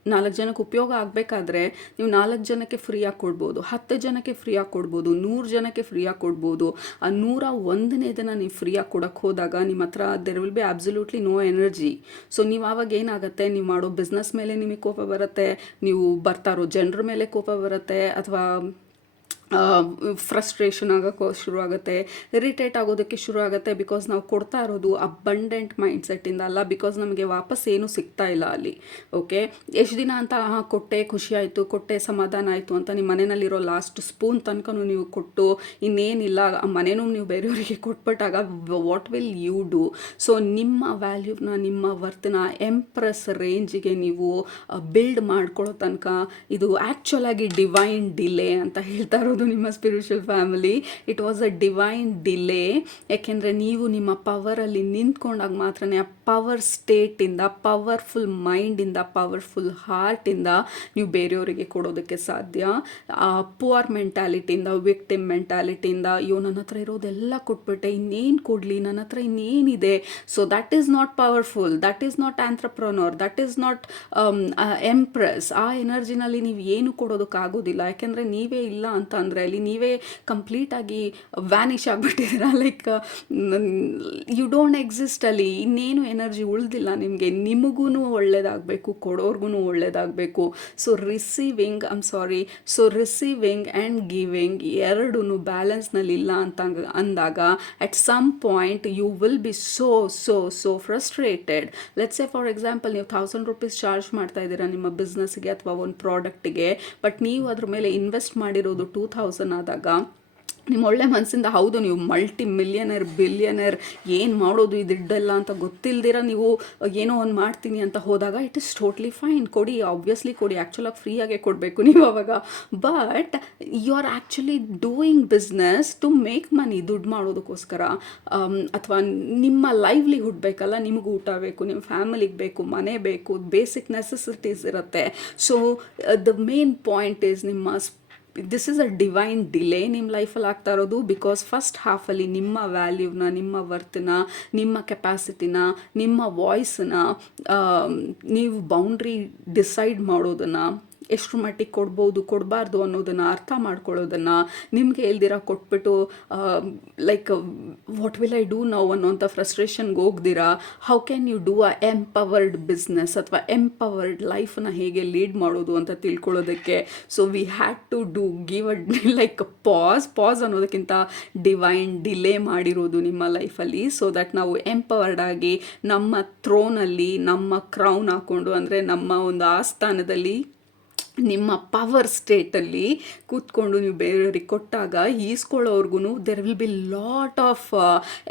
4 ಜನಕ್ಕೆ ಉಪಯೋಗ ಆಗಬೇಕಾದ್ರೆ ನೀವು 4 ಜನಕ್ಕೆ ಫ್ರೀಯಾಗಿ ಕೊಡ್ಬೋದು, 10 ಜನಕ್ಕೆ ಫ್ರೀಯಾಗಿ ಕೊಡ್ಬೋದು, 100 ಜನಕ್ಕೆ ಫ್ರೀಯಾಗಿ ಕೊಡ್ಬೋದು. ಆ 101ನೇದನ್ನು ನೀವು ಫ್ರೀಯಾಗಿ ಕೊಡೋಕ್ಕೆ ಹೋದಾಗ ನಿಮ್ಮ ಹತ್ರ there will be absolutely no energy. So ನೀವು ಆವಾಗ ಏನಾಗುತ್ತೆ, ನೀವು ಮಾಡೋ ಬಿಸ್ನೆಸ್ ಮೇಲೆ ನಿಮಗೆ ಕೋಪ ಬರುತ್ತೆ, ನೀವು ಬರ್ತಾ ಇರೋ ಜನರ ಮೇಲೆ ಕೋಪ ಬರುತ್ತೆ, ಅಥವಾ ಫ್ರಸ್ಟ್ರೇಷನ್ ಆಗೋಕ್ಕೆ ಶುರು ಆಗುತ್ತೆ, ಇರಿಟೇಟ್ ಆಗೋದಕ್ಕೆ ಶುರು ಆಗುತ್ತೆ. ಬಿಕಾಸ್ ನಾವು ಕೊಡ್ತಾ ಇರೋದು ಅಬಂಡೆಂಟ್ ಮೈಂಡ್ಸೆಟ್ಟಿಂದ ಅಲ್ಲ, ಬಿಕಾಸ್ ನಮಗೆ ವಾಪಸ್ ಏನೂ ಸಿಗ್ತಾ ಇಲ್ಲ ಅಲ್ಲಿ. ಓಕೆ, ಎಷ್ಟು ದಿನ ಅಂತ ಕೊಟ್ಟೆ ಖುಷಿ ಆಯಿತು, ಕೊಟ್ಟೆ ಸಮಾಧಾನ ಆಯಿತು ಅಂತ ನಿಮ್ಮ ಮನೆಯಲ್ಲಿರೋ ಲಾಸ್ಟ್ ಸ್ಪೂನ್ ತನಕನೂ ನೀವು ಕೊಟ್ಟು ಇನ್ನೇನಿಲ್ಲ ಆ ಮನೆಯೂ ನೀವು ಬೇರೆಯವರಿಗೆ ಕೊಟ್ಬಿಟ್ಟಾಗ what will you do? So ನಿಮ್ಮ ವ್ಯಾಲ್ಯೂನ, ನಿಮ್ಮ ವರ್ತನ ಎಂಪ್ರೆಸ್ ರೇಂಜಿಗೆ ನೀವು ಬಿಲ್ಡ್ ಮಾಡ್ಕೊಳ್ಳೋ ತನಕ ಇದು ಆ್ಯಕ್ಚುಲ್ ಆಗಿ ಡಿವೈನ್ ಡಿಲೇ ಅಂತ ಹೇಳ್ತಾ ಇರೋದು ನಿಮ್ಮ spiritual family. It was a divine delay. ಯಾಕೆಂದರೆ ನೀವು ನಿಮ್ಮ ಪವರಲ್ಲಿ ನಿಂತ್ಕೊಂಡಾಗ ಮಾತ್ರ ಆ ಪವರ್ ಸ್ಟೇಟಿಂದ, ಪವರ್ಫುಲ್ ಮೈಂಡಿಂದ, ಪವರ್ಫುಲ್ ಹಾರ್ಟಿಂದ ನೀವು ಬೇರೆಯವರಿಗೆ ಕೊಡೋದಕ್ಕೆ ಸಾಧ್ಯ. ಪುವರ್ ಮೆಂಟ್ಯಾಲಿಟಿಯಿಂದ, ವಿಕ್ಟಿಮ್ ಮೆಂಟ್ಯಾಲಿಟಿಯಿಂದ, ಅಯ್ಯೋ ನನ್ನ ಹತ್ರ ಇರೋದೆಲ್ಲ ಕೊಟ್ಬಿಟ್ಟೆ ಇನ್ನೇನು ಕೊಡಲಿ, ನನ್ನ ಹತ್ರ ಇನ್ನೇನಿದೆ. So that is not powerful, that is not entrepreneur, that is not empress. ಆ ಎನರ್ಜಿನಲ್ಲಿ ನೀವು ಏನು ಕೊಡೋದಕ್ಕಾಗೋದಿಲ್ಲ. ಯಾಕೆಂದರೆ ನೀವೇ ಇಲ್ಲ ಅಂತ ಅಂದರೆ ಅಲ್ಲಿ ನೀವೇ ಕಂಪ್ಲೀಟಾಗಿ ವ್ಯಾನಿಷ್ ಆಗಿಬಿಟ್ಟಿದ್ದೀರಾ. ಲೈಕ್ ಯು ಡೋಂಟ್ ಎಕ್ಸಿಸ್ಟ್ ಅಲ್ಲಿ. ಇನ್ನೇನು ಎನರ್ಜಿ ಉಳಿದಿಲ್ಲ ನಿಮಗೆ. ನಿಮಗೂ ಒಳ್ಳೇದಾಗಬೇಕು, ಕೊಡೋರ್ಗು ಒಳ್ಳೇದಾಗಬೇಕು. ಸೊ ರಿಸೀವಿಂಗ್ ಆ್ಯಂಡ್ ಗಿವಿಂಗ್ ಎರಡೂ ಬ್ಯಾಲೆನ್ಸ್ನಲ್ಲಿ ಇಲ್ಲ ಅಂತ ಅಂದಾಗ at some point you will be so frustrated. Let's say for example, ನೀವು 1000 ರೂಪೀಸ್ ಚಾರ್ಜ್ ಮಾಡ್ತಾ ಇದ್ದೀರಾ ನಿಮ್ಮ ಬಿಸ್ನೆಸ್ಗೆ ಅಥವಾ ಒಂದು ಪ್ರಾಡಕ್ಟಿಗೆ, ಬಟ್ ನೀವು ಅದ್ರ ಮೇಲೆ ಇನ್ವೆಸ್ಟ್ ಮಾಡಿರೋದು 2000 ಆದಾಗ ನಿಮ್ಮ ಒಳ್ಳೆ ಮನಸ್ಸಿಂದ, ಹೌದು ನೀವು ಮಲ್ಟಿ ಮಿಲಿಯನರ್ ಬಿಲಿಯನರ್ ಏನು ಮಾಡೋದು ಇದಿಡ್ಡೆಲ್ಲ ಅಂತ ಗೊತ್ತಿಲ್ದಿರ ನೀವು ಏನೋ ಒಂದು ಮಾಡ್ತೀನಿ ಅಂತ ಹೋದಾಗ ಇಟ್ ಇಸ್ ಟೋಟ್ಲಿ ಫೈನ್. ಕೊಡಿ, ಆಬ್ವಿಯಸ್ಲಿ ಕೊಡಿ, ಆ್ಯಕ್ಚುಲಾಗಿ ಫ್ರೀಯಾಗೆ ಕೊಡಬೇಕು ನೀವು ಅವಾಗ. But you are actually doing business to make money, ದುಡ್ಡು ಮಾಡೋದಕ್ಕೋಸ್ಕರ. ಅಥವಾ ನಿಮ್ಮ ಲೈವ್ಲಿಹುಡ್ ಬೇಕಲ್ಲ, ನಿಮಗೂ ಊಟ ಬೇಕು, ನಿಮ್ಮ ಫ್ಯಾಮಿಲಿಗೆ ಬೇಕು, ಮನೆ ಬೇಕು, ಬೇಸಿಕ್ ನೆಸೆಸಿಟೀಸ್ ಇರುತ್ತೆ. So the main point is this is a divine delay ನಿಮ್ಮ ಲೈಫಲ್ಲಿ ಆಗ್ತಾ ಇರೋದು. ಬಿಕಾಸ್ ಫಸ್ಟ್ ಹಾಫಲ್ಲಿ ನಿಮ್ಮ ವ್ಯಾಲ್ಯೂನ, ನಿಮ್ಮ ವರ್ತನ, ನಿಮ್ಮ ಕೆಪಾಸಿಟಿನ, ನಿಮ್ಮ ವಾಯ್ಸನ್ನ, ನೀವು ಬೌಂಡ್ರಿ ಡಿಸೈಡ್ ಮಾಡೋದನ್ನು, ಎಷ್ಟು ಮಟ್ಟಿಗೆ ಕೊಡ್ಬೋದು ಕೊಡಬಾರ್ದು ಅನ್ನೋದನ್ನು ಅರ್ಥ ಮಾಡ್ಕೊಳ್ಳೋದನ್ನು, ನಿಮಗೆ ಹೇಳ್ದಿರ ಕೊಟ್ಬಿಟ್ಟು like what will I do now ಅನ್ನೋಂಥ ಫ್ರಸ್ಟ್ರೇಷನ್ಗೆ ಹೋಗ್ದಿರಾ how can you do a empowered business ಅಥವಾ ಎಂಪವರ್ಡ್ ಲೈಫನ್ನ ಹೇಗೆ ಲೀಡ್ ಮಾಡೋದು ಅಂತ ತಿಳ್ಕೊಳ್ಳೋದಕ್ಕೆ. So we had to give like pause ಅನ್ನೋದಕ್ಕಿಂತ ಡಿವೈನ್ ಡಿಲೇ ಮಾಡಿರೋದು ನಿಮ್ಮ ಲೈಫಲ್ಲಿ. ಸೊ ದಟ್ ನಾವು ಎಂಪವರ್ಡ್ ಆಗಿ ನಮ್ಮ ಥ್ರೋನಲ್ಲಿ ನಮ್ಮ ಕ್ರೌನ್ ಹಾಕ್ಕೊಂಡು, ಅಂದರೆ ನಮ್ಮ ಒಂದು ಆಸ್ಥಾನದಲ್ಲಿ ನಿಮ್ಮ ಪವರ್ ಸ್ಟೇಟಲ್ಲಿ ಕೂತ್ಕೊಂಡು ನೀವು ಬೇರೆಯವ್ರಿಗೆ ಕೊಟ್ಟಾಗ ಈಸ್ಕೊಳ್ಳೋರ್ಗು there will be lot of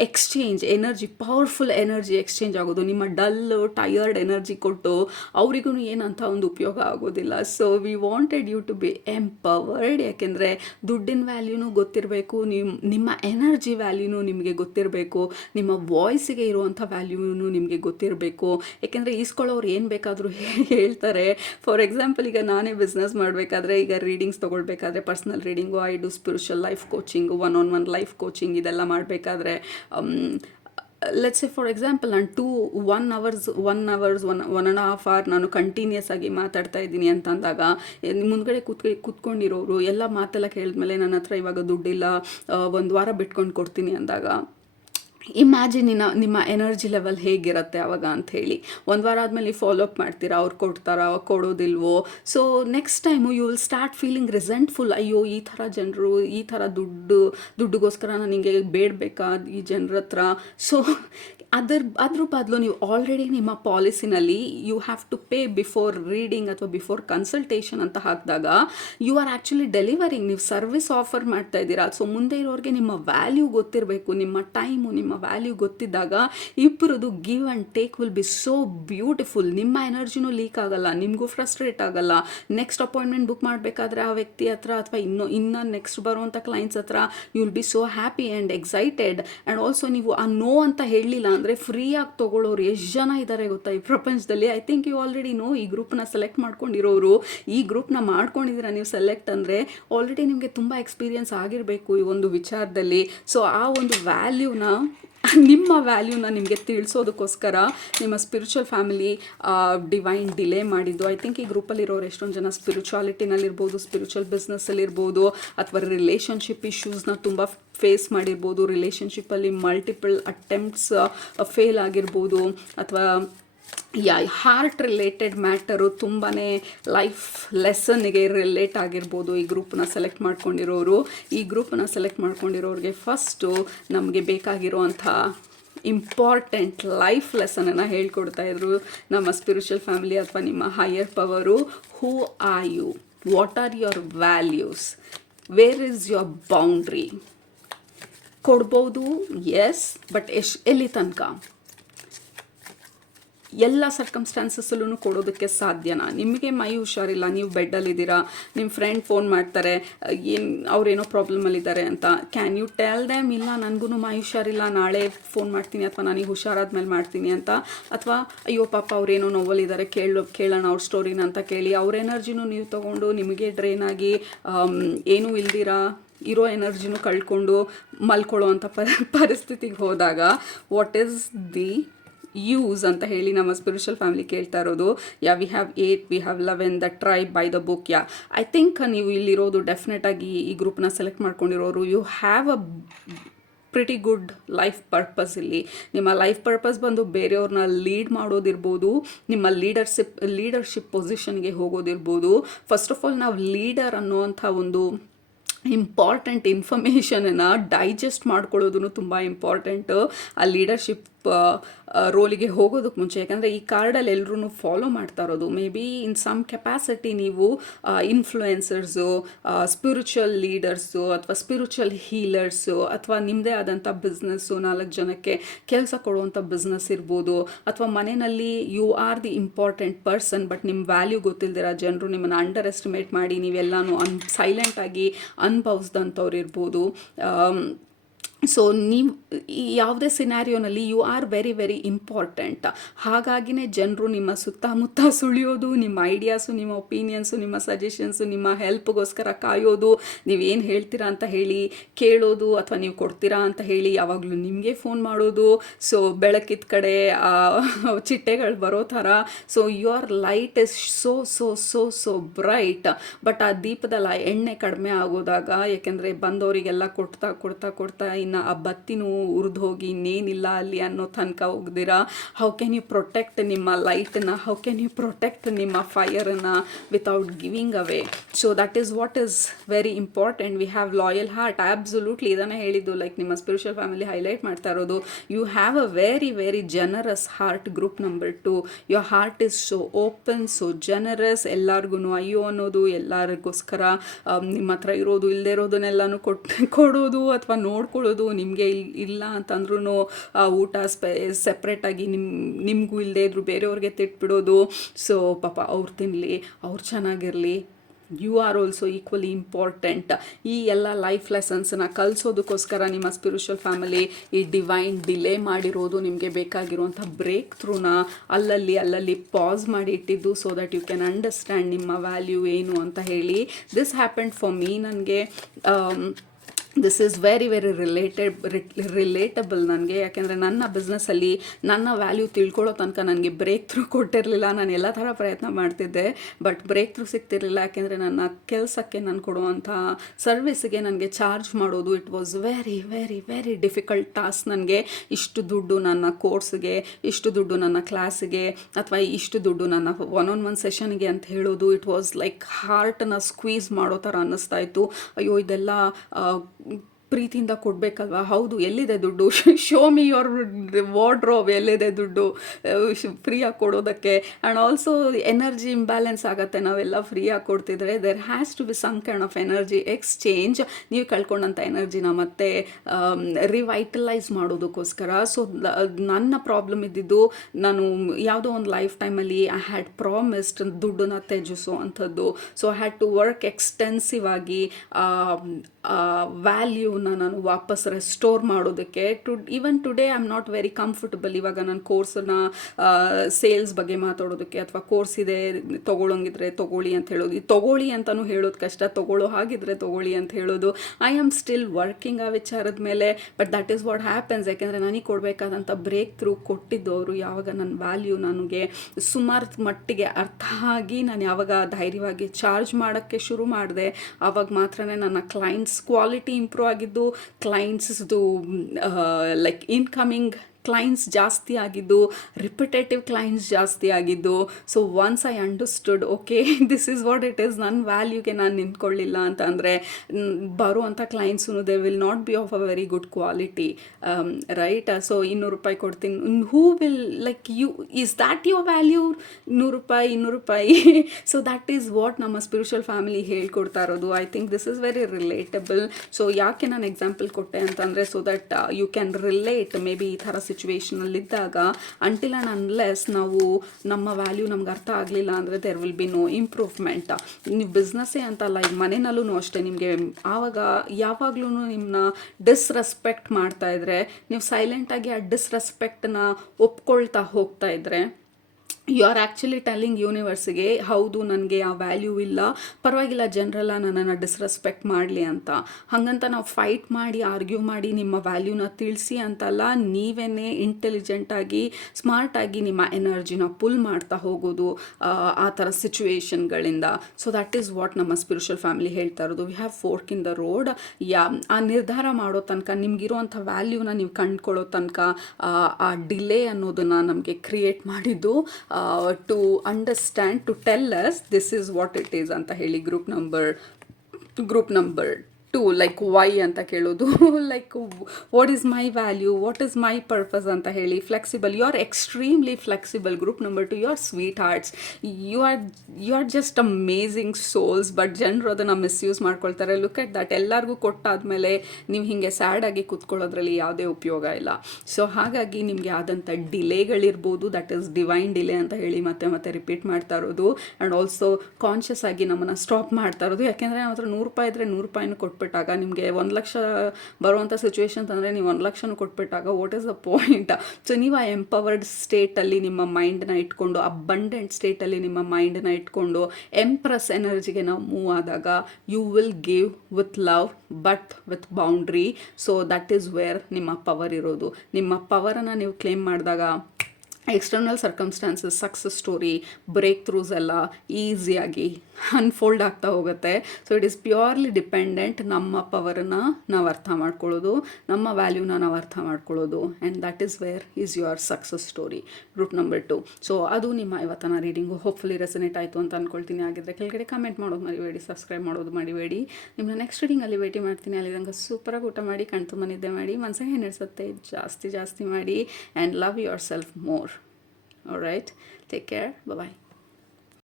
exchange energy, powerful energy exchange ಆಗೋದು. ನಿಮ್ಮ ಡಲ್ ಟಯರ್ಡ್ ಎನರ್ಜಿ ಕೊಟ್ಟು ಅವರಿಗೂ ಏನಂತ ಒಂದು ಉಪಯೋಗ ಆಗೋದಿಲ್ಲ. So we wanted you to be empowered. ಯಾಕೆಂದರೆ ದುಡ್ಡಿನ ವ್ಯಾಲ್ಯೂನೂ ಗೊತ್ತಿರಬೇಕು, ನಿಮ್ಮ ಎನರ್ಜಿ ವ್ಯಾಲ್ಯೂನೂ ನಿಮಗೆ ಗೊತ್ತಿರಬೇಕು, ನಿಮ್ಮ ವಾಯ್ಸಿಗೆ ಇರುವಂಥ ವ್ಯಾಲ್ಯೂನೂ ನಿಮಗೆ ಗೊತ್ತಿರಬೇಕು. ಯಾಕೆಂದರೆ ಈಸ್ಕೊಳ್ಳೋರು ಏನು ಬೇಕಾದರೂ ಹೇಳ್ತಾರೆ. ಫಾರ್ ಎಕ್ಸಾಂಪಲ್, ಈಗ ನಾನೇ ಬಿಸ್ನೆಸ್ ಮಾಡಬೇಕಾದ್ರೆ, ಈಗ ರೀಡಿಂಗ್ಸ್ ತೊಗೊಳ್ಬೇಕಾದ್ರೆ, personal reading, I do spiritual life coaching, 1-on-1 life coaching ಇದೆಲ್ಲ ಮಾಡಬೇಕಾದ್ರೆ ಲೆಟ್ಸ್ ಸೇ ಫಾರ್ ಎಕ್ಸಾಂಪಲ್ ನಾನು 1.5 hours ನಾನು ಕಂಟಿನ್ಯೂಸ್ ಆಗಿ ಮಾತಾಡ್ತಾ ಇದ್ದೀನಿ ಅಂತ ಅಂದಾಗ ಮುಂದ್ಗಡೆ ಕೂತ್ಕೊಂಡಿರೋರು ಎಲ್ಲ ಮಾತೆಲ್ಲ ಕೇಳಿದ್ಮೇಲೆ ನನ್ನ ಹತ್ರ ಇವಾಗ ದುಡ್ಡಿಲ್ಲ, 1 ವಾರ ಬಿಟ್ಕೊಂಡು ಕೊಡ್ತೀನಿ ಅಂದಾಗ ಇಮ್ಯಾಜಿನ್ ನಿಮ್ಮ ಎನರ್ಜಿ ಲೆವೆಲ್ ಹೇಗಿರುತ್ತೆ ಅವಾಗ ಅಂಥೇಳಿ. 1 ವಾರ ಆದಮೇಲೆ ಫಾಲೋ ಅಪ್ ಮಾಡ್ತೀರಾ, ಅವ್ರು ಕೊಡ್ತಾರಾ ಕೊಡೋದಿಲ್ವೋ. So next time you will start feeling resentful. ಅಯ್ಯೋ ಈ ಥರ ಜನರು, ಈ ಥರ ದುಡ್ಡುಗೋಸ್ಕರ ನನಗೆ ಬೇಡಬೇಕಾ ಈ ಜನರ ಹತ್ರ. ಸೊ ಅದ್ರ ಬದಲು ನೀವು ಆಲ್ರೆಡಿ ನಿಮ್ಮ ಪಾಲಿಸಿನಲ್ಲಿ you have to pay before reading ಅಥವಾ ಬಿಫೋರ್ ಕನ್ಸಲ್ಟೇಷನ್ ಅಂತ ಹಾಕಿದಾಗ ಯು ಆರ್ ಆ್ಯಕ್ಚುಲಿ ಡೆಲಿವರಿಂಗ್, ನೀವು ಸರ್ವಿಸ್ ಆಫರ್ ಮಾಡ್ತಾ ಇದ್ದೀರಾ. ಸೊ ಮುಂದೆ ಇರೋರಿಗೆ ನಿಮ್ಮ ವ್ಯಾಲ್ಯೂ ಗೊತ್ತಿರಬೇಕು, ನಿಮ್ಮ ಟೈಮು ನಿಮ್ಮ ವ್ಯಾಲ್ಯೂ ಗೊತ್ತಿದ್ದಾಗ ಇಬ್ಬರದು give and take will be so beautiful. ನಿಮ್ಮ ಎನರ್ಜಿನೂ ಲೀಕ್ ಆಗಲ್ಲ, ನಿಮಗೂ ಫ್ರಸ್ಟ್ರೇಟ್ ಆಗಲ್ಲ. ನೆಕ್ಸ್ಟ್ ಅಪಾಯಿಂಟ್ಮೆಂಟ್ ಬುಕ್ ಮಾಡಬೇಕಾದ್ರೆ ಆ ವ್ಯಕ್ತಿ ಹತ್ರ ಅಥವಾ ಇನ್ನು ನೆಕ್ಸ್ಟ್ ಬರುವಂಥ ಕ್ಲೈಂಟ್ಸ್ ಹತ್ರ you will be so happy and excited. And also ನೀವು ಆ ನೋ ಅಂತ ಹೇಳಲಿಲ್ಲ ಅಂದರೆ ಫ್ರೀಯಾಗಿ ತೊಗೊಳ್ಳೋರು ಎಷ್ಟು ಜನ ಇದ್ದಾರೆ ಗೊತ್ತಾ ಈ ಪ್ರಪಂಚದಲ್ಲಿ. I think you already know. ಈ ಗ್ರೂಪ್ನ ಸೆಲೆಕ್ಟ್ ಮಾಡ್ಕೊಂಡಿರೋರು, ಈ ಗ್ರೂಪ್ನ ಮಾಡ್ಕೊಂಡಿದ್ದೀರಾ ನೀವು ಸೆಲೆಕ್ಟ್ ಅಂದರೆ ಆಲ್ರೆಡಿ ನಿಮಗೆ ತುಂಬ ಎಕ್ಸ್ಪೀರಿಯನ್ಸ್ ಆಗಿರಬೇಕು ಈ ಒಂದು ವಿಚಾರದಲ್ಲಿ. ಸೊ ಆ ಒಂದು ನಿಮ್ಮ ವ್ಯಾಲ್ಯೂನ ನಿಮಗೆ ತಿಳಿಸೋದಕ್ಕೋಸ್ಕರ ನಿಮ್ಮ ಸ್ಪಿರಿಚುವಲ್ ಫ್ಯಾಮಿಲಿ ಡಿವೈನ್ ಡಿಲೇ ಮಾಡಿದ್ದು. ಐ ಥಿಂಕ್ ಈ ಗ್ರೂಪಲ್ಲಿರೋರು ಎಷ್ಟೊಂದು ಜನ ಸ್ಪಿರಿಚುವಾಲಿಟಿನಲ್ಲಿರ್ಬೋದು, ಸ್ಪಿರಿಚುವಲ್ ಬಿಸ್ನೆಸ್ಸಲ್ಲಿರ್ಬೋದು, ಅಥವಾ ರಿಲೇಷನ್ಶಿಪ್ ಇಶ್ಯೂಸ್ನ ತುಂಬ ಫೇಸ್ ಮಾಡಿರ್ಬೋದು, ರಿಲೇಷನ್ಶಿಪ್ಪಲ್ಲಿ ಮಲ್ಟಿಪಲ್ ಅಟೆಂಪ್ಟ್ಸ್ ಫೇಲ್ ಆಗಿರ್ಬೋದು, ಅಥವಾ ಹಾರ್ಟ್ ರಿಲೇಟೆಡ್ ಮ್ಯಾಟರು ತುಂಬಾ ಲೈಫ್ ಲೆಸನ್ನಿಗೆ ರಿಲೇಟ್ ಆಗಿರ್ಬೋದು. ಈ ಗ್ರೂಪನ್ನ ಸೆಲೆಕ್ಟ್ ಮಾಡ್ಕೊಂಡಿರೋರು, ಈ ಗ್ರೂಪನ್ನ ಸೆಲೆಕ್ಟ್ ಮಾಡ್ಕೊಂಡಿರೋರಿಗೆ ಫಸ್ಟು ನಮಗೆ ಬೇಕಾಗಿರೋವಂಥ ಇಂಪಾರ್ಟೆಂಟ್ ಲೈಫ್ ಲೆಸನನ್ನು ಹೇಳ್ಕೊಡ್ತಾ ಇದ್ರು ನಮ್ಮ ಸ್ಪಿರಿಚುವಲ್ ಫ್ಯಾಮಿಲಿ ಅಥವಾ ನಿಮ್ಮ higher power. Who are you, what are your values, where is your boundary. ಕೊಡ್ಬೋದು ಎಸ್, ಬಟ್ ಎಲ್ಲಿ ತನಕ? ಎಲ್ಲ ಸರ್ಕಮ್ಸ್ಟಾನ್ಸಸ್ಸಲ್ಲೂ ಕೊಡೋದಕ್ಕೆ ಸಾಧ್ಯನಾ? ನಿಮಗೆ ಮೈ ಹುಷಾರಿಲ್ಲ, ನೀವು ಬೆಡ್ಡಲ್ಲಿದ್ದೀರಾ, ನಿಮ್ಮ ಫ್ರೆಂಡ್ ಫೋನ್ ಮಾಡ್ತಾರೆ, ಅವ್ರೇನೋ ಪ್ರಾಬ್ಲಮಲ್ಲಿದ್ದಾರೆ ಅಂತ. ಕ್ಯಾನ್ ಯು ಟೆಲ್ ದ್ಯಾಮ್ ಇಲ್ಲ ನನಗೂ ಮೈ ಹುಷಾರಿಲ್ಲ, ನಾಳೆ ಫೋನ್ ಮಾಡ್ತೀನಿ ಅಥವಾ ನನಗೆ ಹುಷಾರಾದ್ಮೇಲೆ ಮಾಡ್ತೀನಿ ಅಂತ? ಅಥವಾ ಅಯ್ಯೋ ಪಾಪ ಅವ್ರೇನೋ ನೋವಲ್ಲಿದ್ದಾರೆ, ಕೇಳೋಣ ಅವ್ರ ಸ್ಟೋರಿನ ಅಂತ ಕೇಳಿ ಅವ್ರ ಎನರ್ಜಿನೂ ನೀವು ತೊಗೊಂಡು ನಿಮಗೆ ಡ್ರೈನ್ ಆಗಿ ಏನೂ ಇಲ್ದಿರಾ ಇರೋ ಎನರ್ಜಿನೂ ಕಳ್ಕೊಂಡು ಮಲ್ಕೊಳ್ಳೋ ಅಂಥ ಪರಿಸ್ಥಿತಿಗೆ ಹೋದಾಗ ವಾಟ್ ಈಸ್ ದಿ ಯೂಸ್ ಅಂತ ಹೇಳಿ ನಮ್ಮ ಸ್ಪಿರಿಚುವಲ್ ಫ್ಯಾಮಿಲಿ ಕೇಳ್ತಾ ಇರೋದು. We have 8, we have 11, the tribe by the book. I think ನೀವು ಇಲ್ಲಿರೋದು ಡೆಫಿನೆಟಾಗಿ ಈ ಗ್ರೂಪ್ನ ಸೆಲೆಕ್ಟ್ ಮಾಡ್ಕೊಂಡಿರೋರು you have a pretty good life purpose. ಇಲ್ಲಿ ನಿಮ್ಮ ಲೈಫ್ ಪರ್ಪಸ್ ಬಂದು ಬೇರೆಯವ್ರನ್ನ ಲೀಡ್ ಮಾಡೋದಿರ್ಬೋದು, ನಿಮ್ಮ ಲೀಡರ್ಶಿಪ್ ಪೊಸಿಷನ್ಗೆ ಹೋಗೋದಿರ್ಬೋದು. ಫಸ್ಟ್ ಆಫ್ ಆಲ್ ನಾವು ಲೀಡರ್ ಅನ್ನೋವಂಥ ಒಂದು ಇಂಪಾರ್ಟೆಂಟ್ ಇನ್ಫಾರ್ಮೇಷನನ್ನು ಡೈಜೆಸ್ಟ್ ಮಾಡ್ಕೊಳ್ಳೋದು ತುಂಬ ಇಂಪಾರ್ಟೆಂಟು ಆ ಲೀಡರ್ಶಿಪ್ ರೋಲಿಗೆ ಹೋಗೋದಕ್ಕೆ ಮುಂಚೆ. ಯಾಕಂದರೆ ಈ ಕಾರ್ಡಲ್ಲಿ ಎಲ್ಲರೂ ಫಾಲೋ ಮಾಡ್ತಾ ಇರೋದು maybe in some capacity ನೀವು ಇನ್ಫ್ಲುಯೆನ್ಸರ್ಸು, ಸ್ಪಿರಿಚುವಲ್ ಲೀಡರ್ಸು ಅಥವಾ ಸ್ಪಿರಿಚುವಲ್ ಹೀಲರ್ಸು, ಅಥವಾ ನಿಮ್ಮದೇ ಆದಂಥ ಬಿಸ್ನೆಸ್ಸು, 4 ಜನಕ್ಕೆ ಕೆಲಸ ಕೊಡುವಂಥ ಬಿಸ್ನೆಸ್ ಇರ್ಬೋದು, ಅಥವಾ ಮನೆಯಲ್ಲಿ you are the important person but ನಿಮ್ಮ ವ್ಯಾಲ್ಯೂ ಗೊತ್ತಿಲ್ದಿರ ಜನರು ನಿಮ್ಮನ್ನು ಅಂಡರ್ ಎಸ್ಟಿಮೇಟ್ ಮಾಡಿ ನೀವೆಲ್ಲನೂ ಸೈಲೆಂಟಾಗಿ ಅನ್ಭವಿಸ್ದಂಥವ್ರು ಇರ್ಬೋದು. ಸೊ ನೀವು ಯಾವುದೇ ಸಿನಾರಿಯೋನಲ್ಲಿ you are very very important. ಹಾಗಾಗಿನೇ ಜನರು ನಿಮ್ಮ ಸುತ್ತಮುತ್ತ ಸುಳಿಯೋದು, ನಿಮ್ಮ ಐಡಿಯಾಸು, ನಿಮ್ಮ ಒಪಿನಿಯನ್ಸು, ನಿಮ್ಮ ಸಜೆಷನ್ಸು, ನಿಮ್ಮ ಹೆಲ್ಪ್ಗೋಸ್ಕರ ಕಾಯೋದು, ನೀವೇನು ಹೇಳ್ತೀರಾ ಅಂತ ಹೇಳಿ ಕೇಳೋದು, ಅಥವಾ ನೀವು ಕೊಡ್ತೀರಾ ಅಂತ ಹೇಳಿ ಯಾವಾಗಲೂ ನಿಮಗೆ ಫೋನ್ ಮಾಡೋದು. ಸೊ ಬೆಳಕಿದ ಕಡೆ ಚಿಟ್ಟೆಗಳು ಬರೋ ಥರ. So your light is so so so so bright. But ಆ ದೀಪದಲ್ಲಿ ಎಣ್ಣೆ ಕಡಿಮೆ ಆಗೋದಾಗ, ಯಾಕೆಂದರೆ ಬಂದವರಿಗೆಲ್ಲ ಕೊಡ್ತಾ ಇನ್ನು ಆ ಬತ್ತಿನೂ ಉರಿದು ಹೋಗಿ ಇನ್ನೇನಿಲ್ಲ ಅಲ್ಲಿ ಅನ್ನೋ ತನಕ ಹೋಗ್ದಿರಾ ಹೌ ಕ್ಯಾನ್ ಯು ಪ್ರೊಟೆಕ್ಟ್ ನಿಮ್ಮ ಲೈಟನ್ನು, ಹೌ ಕ್ಯಾನ್ ಯು ಪ್ರೊಟೆಕ್ಟ್ ನಿಮ್ಮ ಫೈರನ್ನು without giving away. So that is what is very important. We have loyal heart. Absolutely ಇದನ್ನು ಹೇಳಿದ್ದು ಲೈಕ್ ನಿಮ್ಮ ಸ್ಪಿರಿಚುವಲ್ ಫ್ಯಾಮಿಲಿ ಹೈಲೈಟ್ ಮಾಡ್ತಾ ಇರೋದು. You have a very very generous heart. Group number 2, your heart is so open, so generous. ಎಲ್ಲರಿಗೂ ಅಯ್ಯೋ ಅನ್ನೋದು, ಎಲ್ಲರಿಗೋಸ್ಕರ ನಿಮ್ಮ ಹತ್ರ ಇರೋದು ಇಲ್ಲದೆ ಇರೋದನ್ನೆಲ್ಲನೂ ಕೊಡೋದು ಅಥವಾ ನೋಡ್ಕೊಳ್ಳೋದು. ನಿಮಗೆ ಇಲ್ಲ ಅಂತಂದ್ರೂ ಊಟ ಸೆಪ್ರೇಟಾಗಿ ನಿಮಗೂ ಇಲ್ಲದೆ ಇದ್ರು ಬೇರೆಯವ್ರಿಗೆ ತಿಟ್ಬಿಡೋದು. ಸೊ ಪಾಪ ಅವ್ರು ತಿನ್ನಲಿ, ಅವ್ರು ಚೆನ್ನಾಗಿರಲಿ, you are also equally important. ಈ ಎಲ್ಲ ಲೈಫ್ ಲೆಸನ್ಸನ್ನ ಕಲಿಸೋದಕ್ಕೋಸ್ಕರ ನಿಮ್ಮ ಸ್ಪಿರಿಚುವಲ್ ಫ್ಯಾಮಿಲಿ ಈ ಡಿವೈನ್ ಡಿಲೇ ಮಾಡಿರೋದು. ನಿಮಗೆ ಬೇಕಾಗಿರುವಂಥ ಬ್ರೇಕ್ ಥ್ರೂನ ಅಲ್ಲಲ್ಲಿ ಪಾಸ್ ಮಾಡಿ ಇಟ್ಟಿದ್ದು, so that you can understand ನಿಮ್ಮ ವ್ಯಾಲ್ಯೂ ಏನು ಅಂತ ಹೇಳಿ. This happened for me. ನನಗೆ this is very very relatable ನನಗೆ. ಯಾಕೆಂದರೆ ನನ್ನ ಬಿಸ್ನೆಸ್ಸಲ್ಲಿ ನನ್ನ ವ್ಯಾಲ್ಯೂ ತಿಳ್ಕೊಳ್ಳೋ ತನಕ ನನಗೆ ಬ್ರೇಕ್ ಥ್ರೂ ಕೊಟ್ಟಿರಲಿಲ್ಲ. ನಾನು ಎಲ್ಲ ಥರ ಪ್ರಯತ್ನ ಮಾಡ್ತಿದ್ದೆ, ಬಟ್ ಬ್ರೇಕ್ ಥ್ರೂ ಸಿಗ್ತಿರಲಿಲ್ಲ. ಯಾಕೆಂದರೆ ನನ್ನ ಕೆಲಸಕ್ಕೆ ನಾನು ಕೊಡುವಂಥ ಸರ್ವಿಸ್ಗೆ ನನಗೆ ಚಾರ್ಜ್ ಮಾಡೋದು it was very very very difficult task ನನಗೆ. ಇಷ್ಟು ದುಡ್ಡು ನನ್ನ ಕೋರ್ಸ್ಗೆ, ಇಷ್ಟು ದುಡ್ಡು ನನ್ನ ಕ್ಲಾಸಿಗೆ, ಅಥವಾ ಇಷ್ಟು ದುಡ್ಡು ನನ್ನ ಒನ್ ಸೆಷನ್ಗೆ ಅಂತ ಹೇಳೋದು ಇಟ್ ವಾಸ್ ಲೈಕ್ ಹಾರ್ಟನ್ನು ಸ್ಕ್ವೀಸ್ ಮಾಡೋ ಥರ ಅನ್ನಿಸ್ತಾ ಇತ್ತು. ಅಯ್ಯೋ ಇದೆಲ್ಲ ಪ್ರೀತಿಯಿಂದ ಕೊಡಬೇಕಲ್ವಾ? ಹೌದು, ಎಲ್ಲಿದೆ ದುಡ್ಡು? ಶೋ ಮಿ ಯುವರ್ ವಾರ್ಡ್ರೋಬ್, ಎಲ್ಲಿದೆ ದುಡ್ಡು ಫ್ರೀಯಾಗಿ ಕೊಡೋದಕ್ಕೆ? ಆ್ಯಂಡ್ ಆಲ್ಸೋ ಎನರ್ಜಿ ಇಂಬ್ಯಾಲೆನ್ಸ್ ಆಗುತ್ತೆ ನಾವೆಲ್ಲ ಫ್ರೀಯಾಗಿ ಕೊಡ್ತಿದ್ರೆ. There has to be some kind of energy exchange. ನೀವು ಕಳ್ಕೊಂಡಂಥ ಎನರ್ಜಿನ ಮತ್ತೆ ರಿವೈಟಲೈಸ್ ಮಾಡೋದಕ್ಕೋಸ್ಕರ. ಸೊ ನನ್ನ ಪ್ರಾಬ್ಲಮ್ ಇದ್ದಿದ್ದು, ನಾನು ಯಾವುದೋ ಒಂದು ಲೈಫ್ ಟೈಮಲ್ಲಿ ಐ ಹ್ಯಾಡ್ ಪ್ರಾಮಿಸ್ಡ್ ದುಡ್ಡನ್ನ ತ್ಯಜಿಸೋ ಅಂಥದ್ದು. So I had to work extensive ಆಗಿ ವ್ಯಾಲ್ಯೂನ ನಾನು ವಾಪಸ್ ರೆಸ್ಟೋರ್ ಮಾಡೋದಕ್ಕೆ. Even today I am not very comfortable. ಇವಾಗ ನಾನು ಕೋರ್ಸನ್ನ ಸೇಲ್ಸ್ ಬಗ್ಗೆ ಮಾತಾಡೋದಕ್ಕೆ, ಅಥವಾ ಕೋರ್ಸ್ ಇದೆ ತೊಗೊಳಂಗಿದ್ರೆ ತೊಗೊಳ್ಳಿ ಅಂತ ಹೇಳೋದು, ತೊಗೊಳ್ಳಿ ಅಂತಲೂ ಹೇಳೋದು ಕಷ್ಟ, ತೊಗೊಳ್ಳೋ ಹಾಗಿದ್ರೆ ತೊಗೊಳ್ಳಿ ಅಂತ ಹೇಳೋದು. ಐ ಆಮ್ ಸ್ಟಿಲ್ ವರ್ಕಿಂಗ್ ಆ ವಿಚಾರದ ಮೇಲೆ. But that is what happens. ಯಾಕೆಂದರೆ ನನಗೆ ಕೊಡಬೇಕಾದಂಥ ಬ್ರೇಕ್ ಥ್ರೂ ಕೊಟ್ಟಿದ್ದು ಅವರು ಯಾವಾಗ ನನ್ನ ವ್ಯಾಲ್ಯೂ ನನಗೆ ಸುಮಾರು ಮಟ್ಟಿಗೆ ಅರ್ಥ ಆಗಿ ನಾನು ಯಾವಾಗ ಧೈರ್ಯವಾಗಿ ಚಾರ್ಜ್ ಮಾಡೋಕ್ಕೆ ಶುರು ಮಾಡಿದೆ, ಆವಾಗ ಮಾತ್ರ ನನ್ನ ಕ್ಲೈಂಟ್ಸ್ ಕ್ವಾಲಿಟಿ ಇಂಪ್ರೂವ್ ಆಗಿದ್ದು, ಕ್ಲೈಂಟ್ಸ್ದು ಲೈಕ್ ಇನ್ಕಮಿಂಗ್ ಕ್ಲೈಂಟ್ಸ್ ಜಾಸ್ತಿ ಆಗಿದ್ದು, ರಿಪಿಟೇಟಿವ್ ಕ್ಲೈಂಟ್ಸ್ ಜಾಸ್ತಿ ಆಗಿದ್ದು. So once I understood, okay this is what it is, ನನ್ನ ವ್ಯಾಲ್ಯೂಗೆ ನಾನು ನಿಂತ್ಕೊಳ್ಳಿಲ್ಲ ಅಂತ ಅಂದರೆ ಬರುವಂಥ clients they will not be of a very good quality, right? So $200 ಕೊಡ್ತೀನಿ, who will like you, is that your value? $200. So that is what ನಮ್ಮ ಸ್ಪಿರಿಚುವಲ್ ಫ್ಯಾಮಿಲಿ ಹೇಳ್ಕೊಡ್ತಾ ಇರೋದು. I think this is very relatable. So ಯಾಕೆ ನಾನು ಎಕ್ಸಾಂಪಲ್ ಕೊಟ್ಟೆ ಅಂತಂದರೆ, so that you can relate. May be ಈ ಥರ ಸಿಚುವೇಶನಲ್ಲಿದ್ದಾಗ ಅಂಟಿಲ್ ಆ್ಯಂಡ್ ಅನ್ಲೆಸ್ ನಾವು ನಮ್ಮ ವ್ಯಾಲ್ಯೂ ನಮ್ಗೆ ಅರ್ಥ ಆಗಲಿಲ್ಲ ಅಂದರೆ there will be no improvement. ನೀವು ಬಿಸ್ನೆಸ್ಸೇ ಅಂತಲ್ಲ, ಈಗ ಮನೆಯಲ್ಲೂ ಅಷ್ಟೇ. ನಿಮಗೆ ಆವಾಗ ಯಾವಾಗಲೂ ನಿಮ್ಮನ್ನ ಡಿಸ್ರೆಸ್ಪೆಕ್ಟ್ ಮಾಡ್ತಾ ಇದ್ರೆ, ನೀವು ಸೈಲೆಂಟಾಗಿ ಆ ಡಿಸ್ರೆಸ್ಪೆಕ್ಟನ್ನ ಒಪ್ಕೊಳ್ತಾ ಹೋಗ್ತಾ ಇದ್ರೆ, ಯು ಆರ್ ಆ್ಯಕ್ಚುಲಿ ಟೆಲ್ಲಿಂಗ್ ಯೂನಿವರ್ಸಿಗೆ, ಹೌದು ನನಗೆ ಆ ವ್ಯಾಲ್ಯೂ ಇಲ್ಲ, ಪರವಾಗಿಲ್ಲ ಜನರೆಲ್ಲ ನನ್ನನ್ನು ಡಿಸ್ರೆಸ್ಪೆಕ್ಟ್ ಮಾಡಲಿ ಅಂತ. ಹಾಗಂತ ನಾವು ಫೈಟ್ ಮಾಡಿ ಆರ್ಗ್ಯೂ ಮಾಡಿ ನಿಮ್ಮ ವ್ಯಾಲ್ಯೂನ ತಿಳಿಸಿ ಅಂತಲ್ಲ, ನೀವೇ ಇಂಟೆಲಿಜೆಂಟಾಗಿ ಸ್ಮಾರ್ಟಾಗಿ ನಿಮ್ಮ ಎನರ್ಜಿನ ಪುಲ್ ಮಾಡ್ತಾ ಹೋಗೋದು ಆ ಥರ ಸಿಚುವೇಶನ್ಗಳಿಂದ. ಸೊ ದ್ಯಾಟ್ ಈಸ್ ವಾಟ್ ನಮ್ಮ ಸ್ಪಿರಿಚುವಲ್ ಫ್ಯಾಮಿಲಿ ಹೇಳ್ತಾ ಇರೋದು. We have fork in the road. ಆ ನಿರ್ಧಾರ ಮಾಡೋ ತನಕ, ನಿಮಗಿರುವಂಥ ವ್ಯಾಲ್ಯೂನ ನೀವು ಕಂಡುಕೊಳ್ಳೋ ತನಕ ಆ ಡಿಲೇ ಅನ್ನೋದನ್ನು ನಮಗೆ ಕ್ರಿಯೇಟ್ ಮಾಡಿದ್ದು, to understand, to tell us this is what it is ಅಂತ ಹೇಳಿ. ಗ್ರೂಪ್ ನಂಬರ್ 2 ಲೈಕ್ ವೈ ಅಂತ ಕೇಳೋದು, like what is my value, what is my purpose ಅಂತ ಹೇಳಿ. Flexible, you are extremely flexible. Group number 2, you are sweethearts, you are just amazing souls. But ಜನರು ಅದನ್ನು ಮಿಸ್ಯೂಸ್ ಮಾಡ್ಕೊಳ್ತಾರೆ. ಲುಕ್ ಎಟ್ ದಟ್, ಎಲ್ಲರಿಗೂ ಕೊಟ್ಟಾದಮೇಲೆ ನೀವು ಹೀಗೆ ಸ್ಯಾಡಾಗಿ ಕೂತ್ಕೊಳ್ಳೋದ್ರಲ್ಲಿ ಯಾವುದೇ ಉಪಯೋಗ ಇಲ್ಲ. ಸೊ ಹಾಗಾಗಿ ನಿಮಗೆ ಆದಂಥ ಡಿಲೇಗಳಿರ್ಬೋದು, ದಟ್ ಈಸ್ ಡಿವೈನ್ ಡಿಲೇ ಅಂತ ಹೇಳಿ ಮತ್ತೆ ಮತ್ತೆ ರಿಪೀಟ್ ಮಾಡ್ತಾ ಇರೋದು. ಆ್ಯಂಡ್ ಆಲ್ಸೋ ಕಾನ್ಷಿಯಸ್ ಆಗಿ ನಮ್ಮನ್ನು ಸ್ಟಾಪ್ ಮಾಡ್ತಾ ಇರೋದು. ಯಾಕೆಂದರೆ ನಮ್ಮ ಹತ್ರ $100 ಇದ್ದರೆ $100 ಕೊಟ್ಬಿಟ್ಟಾಗ, ನಿಮಗೆ 1 ಲಕ್ಷ ಬರುವಂಥ ಸಿಚುವೇಶನ್ಸ್ ಅಂದರೆ ನೀವು 1 ಲಕ್ಷನೂ ಕೊಟ್ಬಿಟ್ಟಾಗ what is the point? So ನೀವು ಆ ಎಂಪವರ್ಡ್ ಸ್ಟೇಟಲ್ಲಿ ನಿಮ್ಮ ಮೈಂಡನ್ನ ಇಟ್ಕೊಂಡು, ಅಬಂಡೆಂಟ್ ಸ್ಟೇಟಲ್ಲಿ ನಿಮ್ಮ ಮೈಂಡನ್ನ ಇಟ್ಕೊಂಡು ಎಂಪ್ರೆಸ್ ಎನರ್ಜಿಗೆ ನಾವು ಮೂವ್ ಆದಾಗ, you will give with love but with boundary. So that is where ನಿಮ್ಮ ಪವರ್ ಇರೋದು. ನಿಮ್ಮ ಪವರನ್ನು ನೀವು ಕ್ಲೇಮ್ ಮಾಡಿದಾಗ external circumstances, success story, breakthroughs ಎಲ್ಲ ಈಸಿಯಾಗಿ ಅನ್ಫೋಲ್ಡ್ ಆಗ್ತಾ ಹೋಗುತ್ತೆ. So it is purely dependent ನಮ್ಮ ಪವರನ್ನು ನಾವು ಅರ್ಥ ಮಾಡ್ಕೊಳ್ಳೋದು, ನಮ್ಮ ವ್ಯಾಲ್ಯೂನ ನಾವು ಅರ್ಥ ಮಾಡ್ಕೊಳ್ಳೋದು. And that is wear is your success story. Group number 2. So ಅದು ನಿಮ್ಮ ಇವತ್ತಿನ ರೀಡಿಂಗು ಹೋಪ್ಫುಲಿ ರೆಸನೇಟ್ ಆಯಿತು ಅಂತ ಅಂದ್ಕೊಳ್ತೀನಿ. ಆಗಿದ್ದರೆ ಕೆಳಗಡೆ ಕಮೆಂಟ್ ಮಾಡೋದು ಮರಿಬೇಡಿ, ಸಬ್ಸ್ಕ್ರೈಬ್ ಮಾಡೋದು ಮರಿಬೇಡಿ. ನಿಮ್ಮನ್ನ ನೆಕ್ಸ್ಟ್ ರೀಡಿಂಗಲ್ಲಿ ಭೇಟಿ ಮಾಡ್ತೀನಿ. ಅಲ್ಲಿ ತನಕ ಸೂಪರಾಗಿ ಊಟ ಮಾಡಿ, ಕಣ್ತುಂಬ ನಿದ್ದೆ ಮಾಡಿ, ಮನಸ್ಸಿಗೆ ಏನಿಡ್ಸುತ್ತೆ ಜಾಸ್ತಿ ಮಾಡಿ, and love your self more. All right, take care, bye bye.